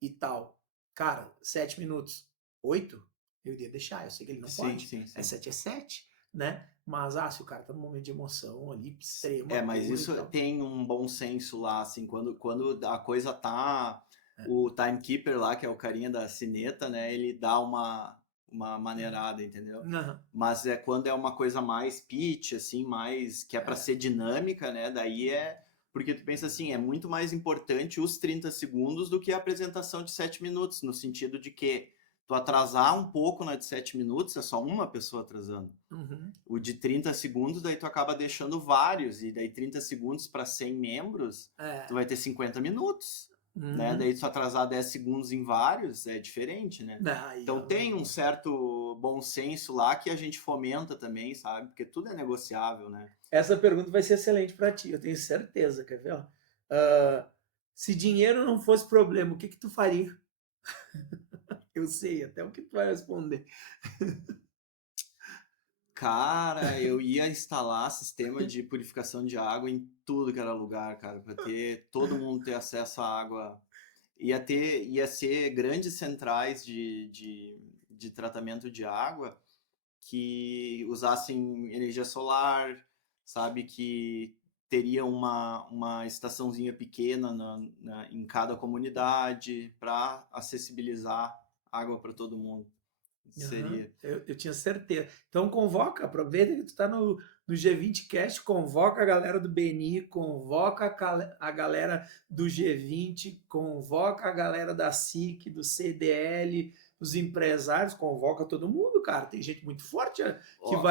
e tal. Cara, 7 minutos, 8, eu iria deixar. Eu sei que ele não Sim, pode. sim, É sim. 7 é 7, né? Mas, se o cara tá num momento de emoção ali, extrema, Mas pura e isso tal. tem um bom senso lá, assim, quando a coisa tá. É. O timekeeper lá, que é o carinha da sineta, né? Ele dá uma maneirada, entendeu? Aham, Mas é quando é uma coisa mais pitch, assim, mais que é para é. ser dinâmica, né? Daí é. Porque tu pensa assim, é muito mais importante os 30 segundos do que a apresentação de 7 minutos, no sentido de que tu atrasar um pouco na de 7 minutos é só uma pessoa atrasando. Uhum. O de 30 segundos, daí tu acaba deixando vários, e daí 30 segundos para 100 membros, tu É. vai ter 50 minutos, né? Uhum. Daí tu atrasar 10 segundos em vários, é diferente, né? Aí, Então tem um certo bom senso lá que a gente fomenta também, sabe? Porque tudo é negociável, né? essa pergunta vai ser excelente para ti, eu tenho certeza, quer ver? Ó? Ah, se dinheiro não fosse problema, o que que tu faria? Eu sei até o que tu vai responder. Cara, eu ia instalar sistema de purificação de água em tudo que era lugar, cara, para ter todo mundo ter acesso à água. Ia ser grandes centrais de tratamento de água que usassem energia solar, sabe, que teria uma estaçãozinha pequena em cada comunidade para acessibilizar água para todo mundo. Aham, Seria. eu tinha certeza. Então convoca, aproveita que tu tá no G20 Cast, convoca a galera do BNI, convoca a galera do G20, convoca a galera da SIC, do CDL, os empresários, convoca todo mundo, cara. Tem gente muito forte que Ó,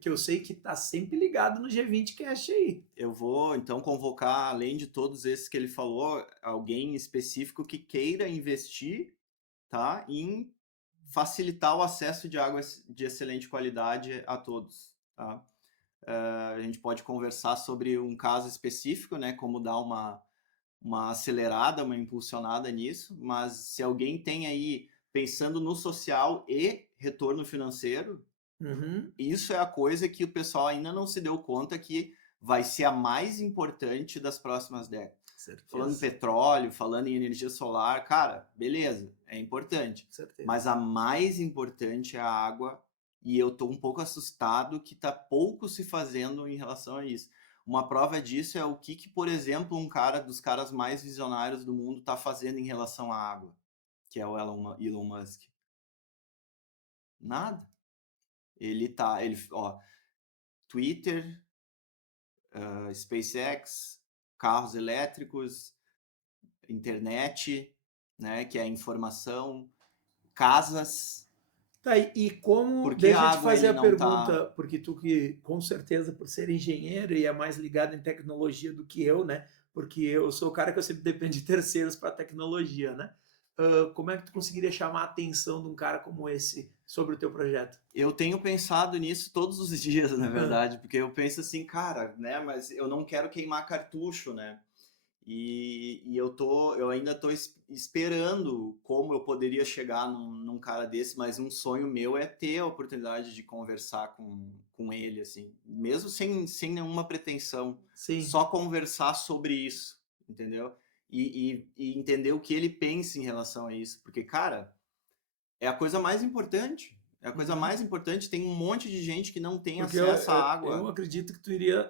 que eu sei que tá sempre ligado no G20 Cast aí. eu vou então convocar, além de todos esses que ele falou, alguém específico que queira investir, tá, em facilitar o acesso de água de excelente qualidade a todos, tá? A gente pode conversar sobre um caso específico, né, como dar uma acelerada, uma impulsionada nisso, mas se alguém tem aí pensando no social e retorno financeiro, Uhum, isso é a coisa que o pessoal ainda não se deu conta que vai ser a mais importante das próximas décadas. Falando em certeza. petróleo, falando em energia solar, cara, beleza, é importante. Com certeza. Mas a mais importante é a água, e eu tô um pouco assustado que tá pouco se fazendo em relação a isso. Uma prova disso é o que, por exemplo, um cara dos caras mais visionários do mundo tá fazendo em relação à água, que é o Elon Musk. Nada. Ó, Twitter, SpaceX, carros elétricos, internet, né, que é a informação, casas. Tá, e como, Por que deixa a eu te água fazer ele a não tá... pergunta, porque tu que, com certeza, por ser engenheiro e é mais ligado em tecnologia do que eu, né? Porque eu sou o cara que eu sempre dependo de terceiros para tecnologia, né? Como é que tu conseguiria chamar a atenção de um cara como esse sobre o teu projeto? Eu tenho pensado nisso todos os dias, na verdade, porque eu penso assim, cara, né, mas eu não quero queimar cartucho, né? E eu ainda tô esperando como eu poderia chegar num cara desse, mas um sonho meu é ter a oportunidade de conversar com ele, assim, mesmo sem nenhuma pretensão, Sim. só conversar sobre isso, entendeu? E entender o que ele pensa em relação a isso, porque, cara, é a coisa mais importante. É a coisa Uhum. mais importante. Tem um monte de gente que não tem Porque acesso à eu água. acredito que tu iria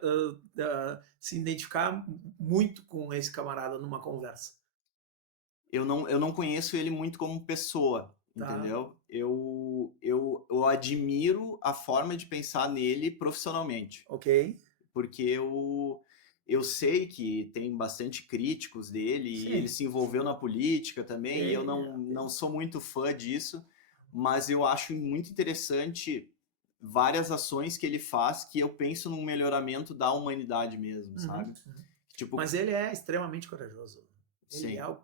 se identificar muito com esse camarada numa conversa, Eu não conheço ele muito como pessoa, tá? entendeu? Eu admiro a forma de pensar nele profissionalmente, Ok? porque eu sei que tem bastante críticos dele e ele Sim. se envolveu na política também, e eu Ok, não sou muito fã disso, mas eu acho muito interessante várias ações que ele faz que eu penso num melhoramento da humanidade mesmo, Uhum, sabe? uhum. Tipo, Mas ele é extremamente corajoso. Ele é, sim,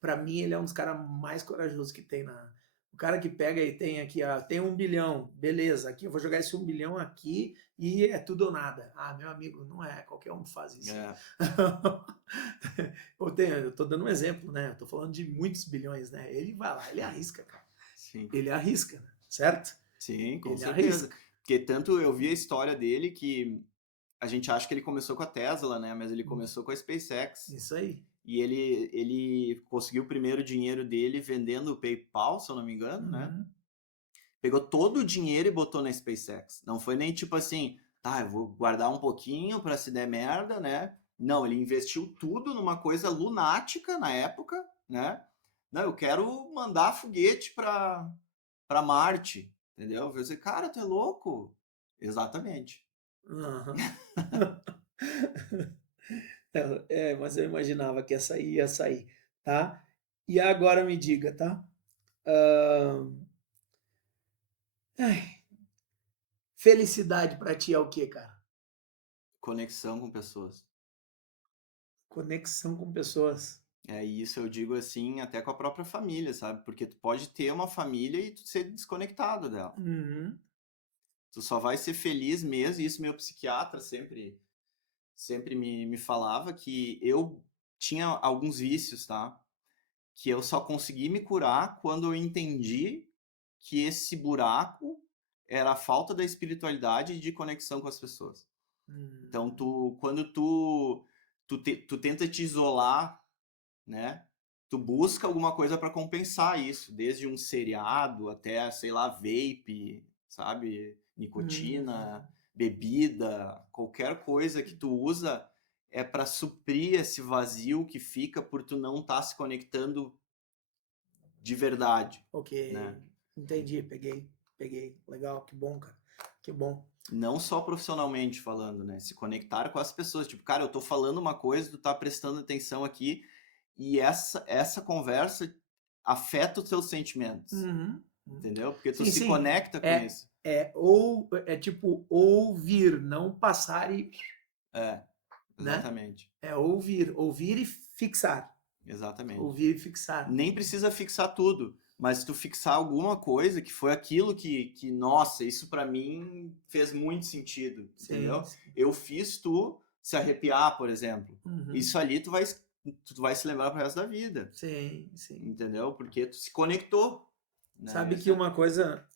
para mim, ele é um dos caras mais corajosos que tem na. O cara que pega e tem aqui, tem 1 bilhão, beleza, aqui eu vou jogar esse 1 bilhão aqui e é tudo ou nada. Ah, meu amigo, não é, qualquer um faz isso. é, Eu tô dando um exemplo, né? Eu tô falando de muitos bilhões, né? Ele vai lá, ele arrisca, cara. sim. Ele arrisca, né? Certo? Sim, com Ele certeza. arrisca. Porque tanto eu vi a história dele que a gente acha que ele começou com a Tesla, né? Mas ele começou com a SpaceX. Isso aí. E ele conseguiu o primeiro dinheiro dele vendendo o PayPal, se eu não me engano, né? Uhum. Pegou todo o dinheiro e botou na SpaceX. Não foi nem tipo assim, tá, eu vou guardar um pouquinho para se der merda, né? Não, ele investiu tudo numa coisa lunática na época, né? Não, eu quero mandar foguete para Marte, entendeu? Eu falei, cara, tu é louco? Exatamente. Uhum. Mas eu imaginava que ia sair, tá? E agora me diga, tá? Ahn, ai, felicidade pra ti é o quê, cara? Conexão com pessoas. Conexão com pessoas. É, e isso eu digo assim, até com a própria família, sabe? Porque tu pode ter uma família e tu ser desconectado dela. Uhum, Tu só vai ser feliz mesmo, e isso meu psiquiatra sempre me falava que eu tinha alguns vícios, tá? Que eu só consegui me curar quando eu entendi que esse buraco era a falta da espiritualidade e de conexão com as pessoas. Então, uhum, quando tu tenta te isolar, né? Tu busca alguma coisa para compensar isso, desde um seriado até, sei lá, vape, sabe? uhum. Nicotina, bebida, qualquer coisa que tu usa é para suprir esse vazio que fica por tu não estar se conectando de verdade, Ok, né? entendi, peguei. Legal, que bom, cara. Que bom. Não só profissionalmente falando, né? Se conectar com as pessoas. Tipo, cara, eu tô falando uma coisa, tu tá prestando atenção aqui, e essa conversa afeta os teus sentimentos, Uhum, uhum. entendeu? Porque tu Sim, se sim. conecta com É, isso. é tipo ouvir, não passar e, É, né? exatamente. É ouvir e fixar. Exatamente. Ouvir e fixar. Nem precisa fixar tudo, mas se tu fixar alguma coisa que foi aquilo que nossa, isso pra mim fez muito sentido, Sim, entendeu? sim. Eu fiz tu se arrepiar, por exemplo. Uhum. Isso ali tu vai se lembrar pro resto da vida, Sim, sim. entendeu? Porque tu se conectou, né? Sabe que uma coisa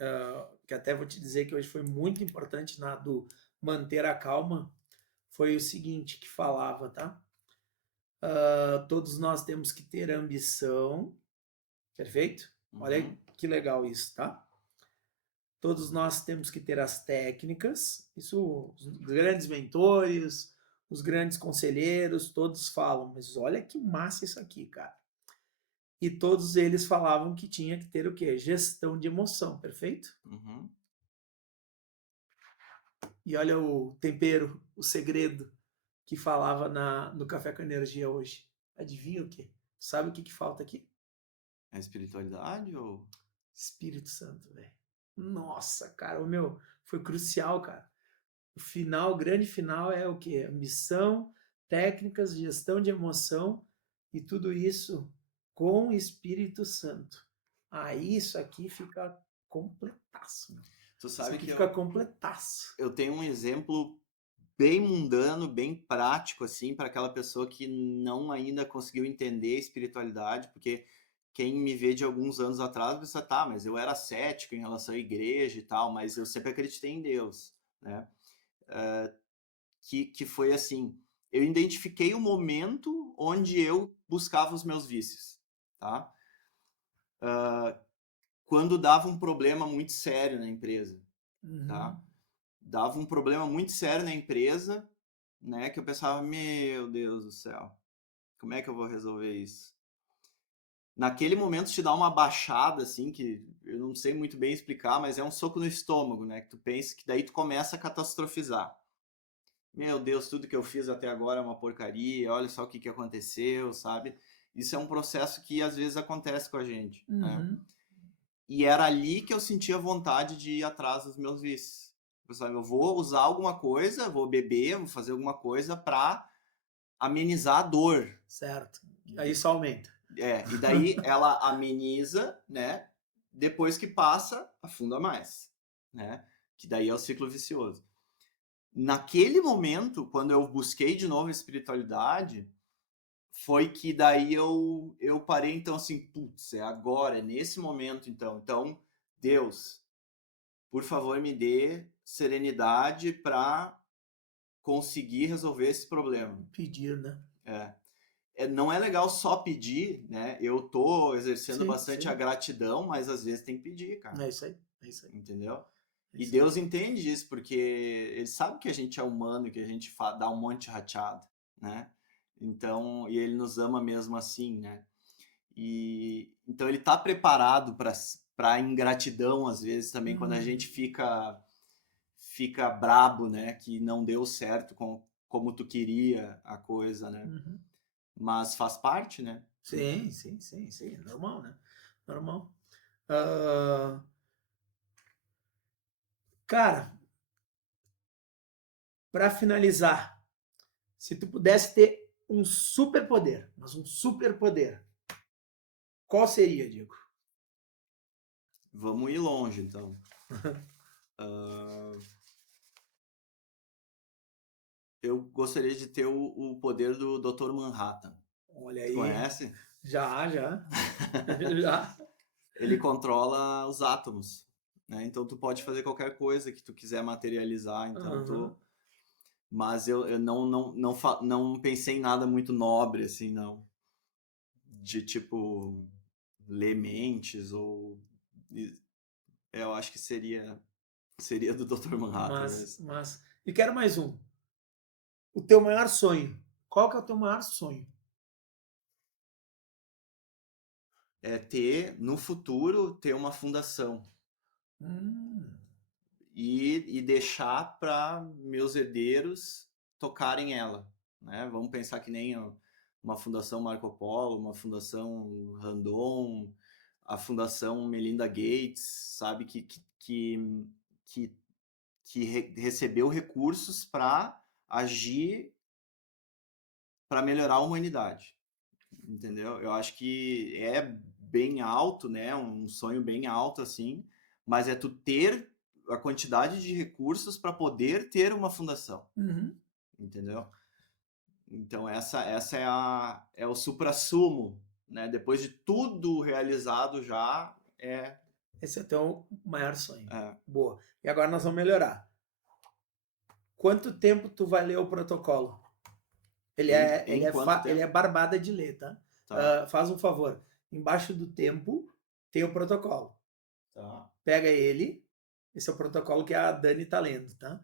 que até vou te dizer que hoje foi muito importante na do manter a calma foi o seguinte que falava, tá? Todos nós temos que ter ambição, perfeito? Olha Uhum. que legal isso, tá? Todos nós temos que ter as técnicas, isso os grandes mentores, os grandes conselheiros, todos falam, mas olha que massa isso aqui, cara. E todos eles falavam que tinha que ter o quê? Gestão de emoção, perfeito? Uhum. E olha o tempero, o segredo que falava no Café com Energia hoje. Adivinha o quê? Sabe o que falta aqui? A espiritualidade ou... Espírito Santo, velho. Nossa, cara, o meu foi crucial, cara. O final, o grande final é o quê? Missão, técnicas, gestão de emoção e tudo isso com o Espírito Santo. Aí isso aqui fica completaço, meu. Tu Isso sabe aqui que fica completaço. eu tenho um exemplo bem mundano, bem prático, assim, para aquela pessoa que não ainda conseguiu entender a espiritualidade, porque quem me vê de alguns anos atrás pensa, tá, mas eu era cético em relação à igreja e tal, mas eu sempre acreditei em Deus, né? Que foi assim, eu identifiquei o momento onde eu buscava os meus vícios, tá? Quando dava um problema muito sério na empresa, tá? Uhum. Dava um problema muito sério na empresa, né? Que eu pensava, meu Deus do céu, como é que eu vou resolver isso? Naquele momento te dá uma baixada, assim, que eu não sei muito bem explicar, mas é um soco no estômago, né? Que tu pensa que daí tu começa a catastrofizar. Meu Deus, tudo que eu fiz até agora é uma porcaria, olha só o que aconteceu, sabe? Isso é um processo que às vezes acontece com a gente, né? Uhum. E era ali que eu sentia vontade de ir atrás dos meus vícios. Eu vou usar alguma coisa, vou beber, vou fazer alguma coisa para amenizar a dor. Certo. Aí isso aumenta. E daí ela ameniza, né? Depois que passa, afunda mais, né? Que daí é o ciclo vicioso. Naquele momento, quando eu busquei de novo a espiritualidade, foi que daí eu parei, então, assim, putz, é agora, é nesse momento, então. Então, Deus, por favor, me dê serenidade para conseguir resolver esse problema. Pedir, né? Não é legal só pedir, né? Eu tô exercendo Sim, bastante sim. a gratidão, mas às vezes tem que pedir, cara. É isso aí. É isso aí. Entendeu? É E isso aí. Deus entende isso, porque ele sabe que a gente é humano, que a gente dá um monte de rateado, né? Então, e ele nos ama mesmo assim, né? E então ele tá preparado para ingratidão às vezes também quando a gente fica brabo, né, que não deu certo como tu queria a coisa, né? Uhum. Mas faz parte, né? Sim, sim, sim, sim. Normal, né? Normal. Ah, cara, para finalizar, se tu pudesse ter um superpoder, mas um superpoder, qual seria, Diego? Vamos ir longe, então. Uh, eu gostaria de ter o poder do Dr. Manhattan. Olha Tu aí. conhece? Já, já. Já. Ele controla os átomos, né? Então tu pode fazer qualquer coisa que tu quiser materializar. Então Uhum. tu... Mas eu não pensei em nada muito nobre, assim, não. De tipo ler mentes ou... Eu acho que seria do Dr. Manhattan mesmo. Mas. E quero mais um. O teu maior sonho. Qual que é o teu maior sonho? É ter, no futuro, ter uma fundação Hum, e deixar para meus herdeiros tocarem ela, né? Vamos pensar que nem uma fundação Marco Polo, uma fundação Randon, a fundação Melinda Gates, sabe? Que, recebeu recursos para agir para melhorar a humanidade, entendeu? Eu acho que é bem alto, né? Um sonho bem alto assim, mas é tu ter a quantidade de recursos para poder ter uma fundação, uhum. entendeu? Então essa é o suprassumo, né? Depois de tudo realizado já Esse é o teu maior sonho. é Boa. E agora nós vamos melhorar. Quanto tempo tu vai ler o protocolo? em quanto Ele tempo? é barbada de ler, tá? Tá. Faz um favor. Embaixo do tempo, tem o protocolo. Tá. Pega ele, esse é o protocolo que a Dani tá lendo, tá?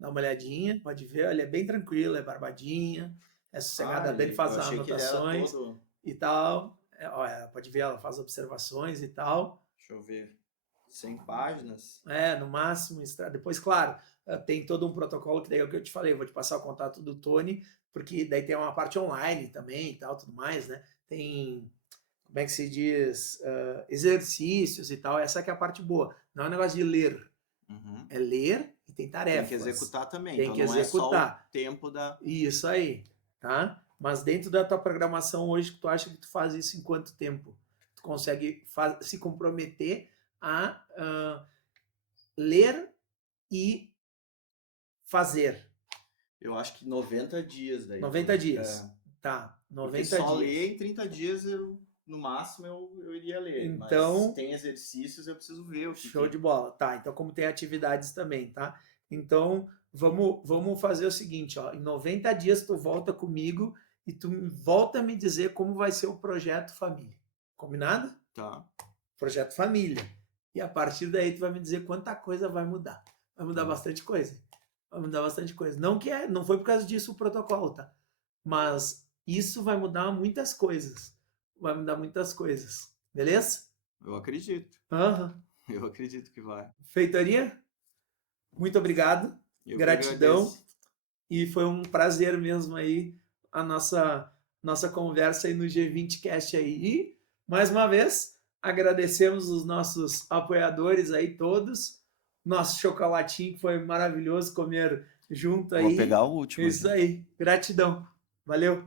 Dá uma olhadinha, pode ver, ele é bem tranquilo, é barbadinha, é sossegada, a Dani faz eu as achei que ele era anotações todo. e tal. Pode ver, ela faz observações e tal. Deixa eu ver. 100 páginas? No máximo. Depois, claro, tem todo um protocolo que daí é o que eu te falei, eu vou te passar o contato do Tony, porque daí tem uma parte online também e tal, tudo mais, né? Tem, como é que se diz, exercícios e tal, essa que é a parte boa. Não é um negócio de ler, Uhum. é ler e tem tarefas. Tem que executar também, Tem então que não é só o executar. tempo da... Isso aí, tá? Mas dentro da tua programação hoje, tu acha que tu faz isso em quanto tempo? Tu consegue se comprometer a ler e fazer. Eu acho que 90 dias daí. 90 dias. Tá, Porque 90 só dias. ler em 30 dias, no máximo, eu iria ler. Então, mas tem exercícios, eu preciso ver o que show de bola. Tá, então como tem atividades também, tá? Então, vamos fazer o seguinte, ó. Em 90 dias tu volta comigo e tu volta a me dizer como vai ser o projeto família. Combinado? Tá. Projeto família. E a partir daí tu vai me dizer quanta coisa vai mudar. Vai mudar bastante coisa. Vai mudar bastante coisa. Não foi por causa disso o protocolo, tá? Mas isso vai mudar muitas coisas. Vai mudar muitas coisas. Beleza? Eu acredito. Aham. Eu acredito que vai. Feitoria, muito obrigado. Eu Gratidão. E foi um prazer mesmo aí a nossa conversa aí no G20 Cast aí. E, mais uma vez, agradecemos os nossos apoiadores aí todos. Nosso chocolatinho que foi maravilhoso comer junto aí. Vou pegar o último. Isso aí. Gratidão. Valeu.